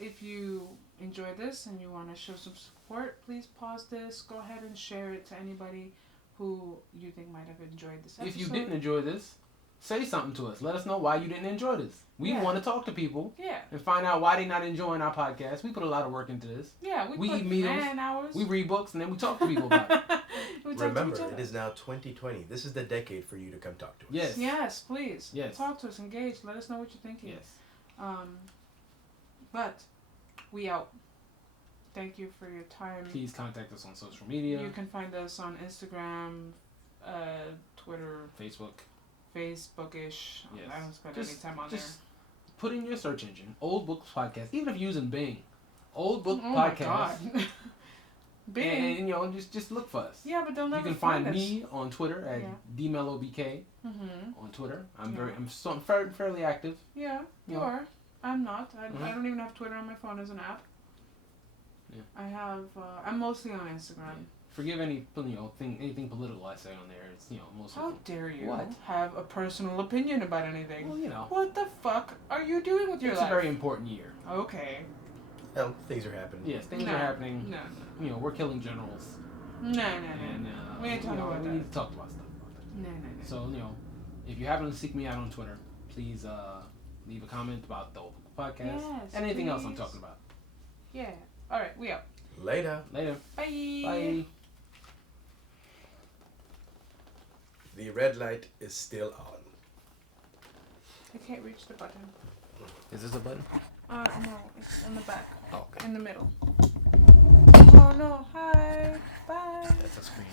If you enjoyed this and you want to show some support, please pause this. Go ahead and share it to anybody who you think might have enjoyed this episode. If you didn't enjoy this, say something to us. Let us know why you didn't enjoy this. We Yeah. want to talk to people Yeah. and find out why they're not enjoying our podcast. We put a lot of work into this. Yeah, we We put eat meals. man hours. We read books and then we talk to people about it. We talk to Remember, each other. it is now 2020. This is the decade for you to come talk to us. Yes. Yes, please. Yes. Talk to us, engage. Let us know what you're thinking. Yes. But we out. Thank you for your time. Please contact us on social media. You can find us on Instagram, Twitter, Facebook. Facebookish. Yes. I don't spend Just- any time on just Put in your search engine, Old Books Podcast. Even if you're using Bing, Old there. Book Oh my Podcast. God. Bing. And just look for us. Yeah, but they'll You never can find us. me on Twitter at Yeah. DMelloBK Mm-hmm. on Twitter. I'm Yeah. fairly active. Yeah, you Yeah. are. I'm not. I Mhm. don't even have Twitter on my phone as an app. Yeah. I have. I'm mostly on Instagram. Forgive anything political I say on there. It's mostly. How dare you What? have a personal opinion about anything? Well, What the fuck are you doing with your it's life? a very important year. Okay. Well, things are happening. Yes, things No. are happening. No. We're killing generals. No. And We ain't talking about we that. need to talk about stuff about that. No. So if you happen to seek me out on Twitter, please leave a comment about the Old Book Podcast Yes, and anything else I'm please. talking about. Yeah. All right. We out. Later. Later. Bye. Bye. The red light is still on. I can't reach the button. Is this a button? No, it's in the back. Oh, okay. In the middle. Oh no. Hi. Bye. That's a screen.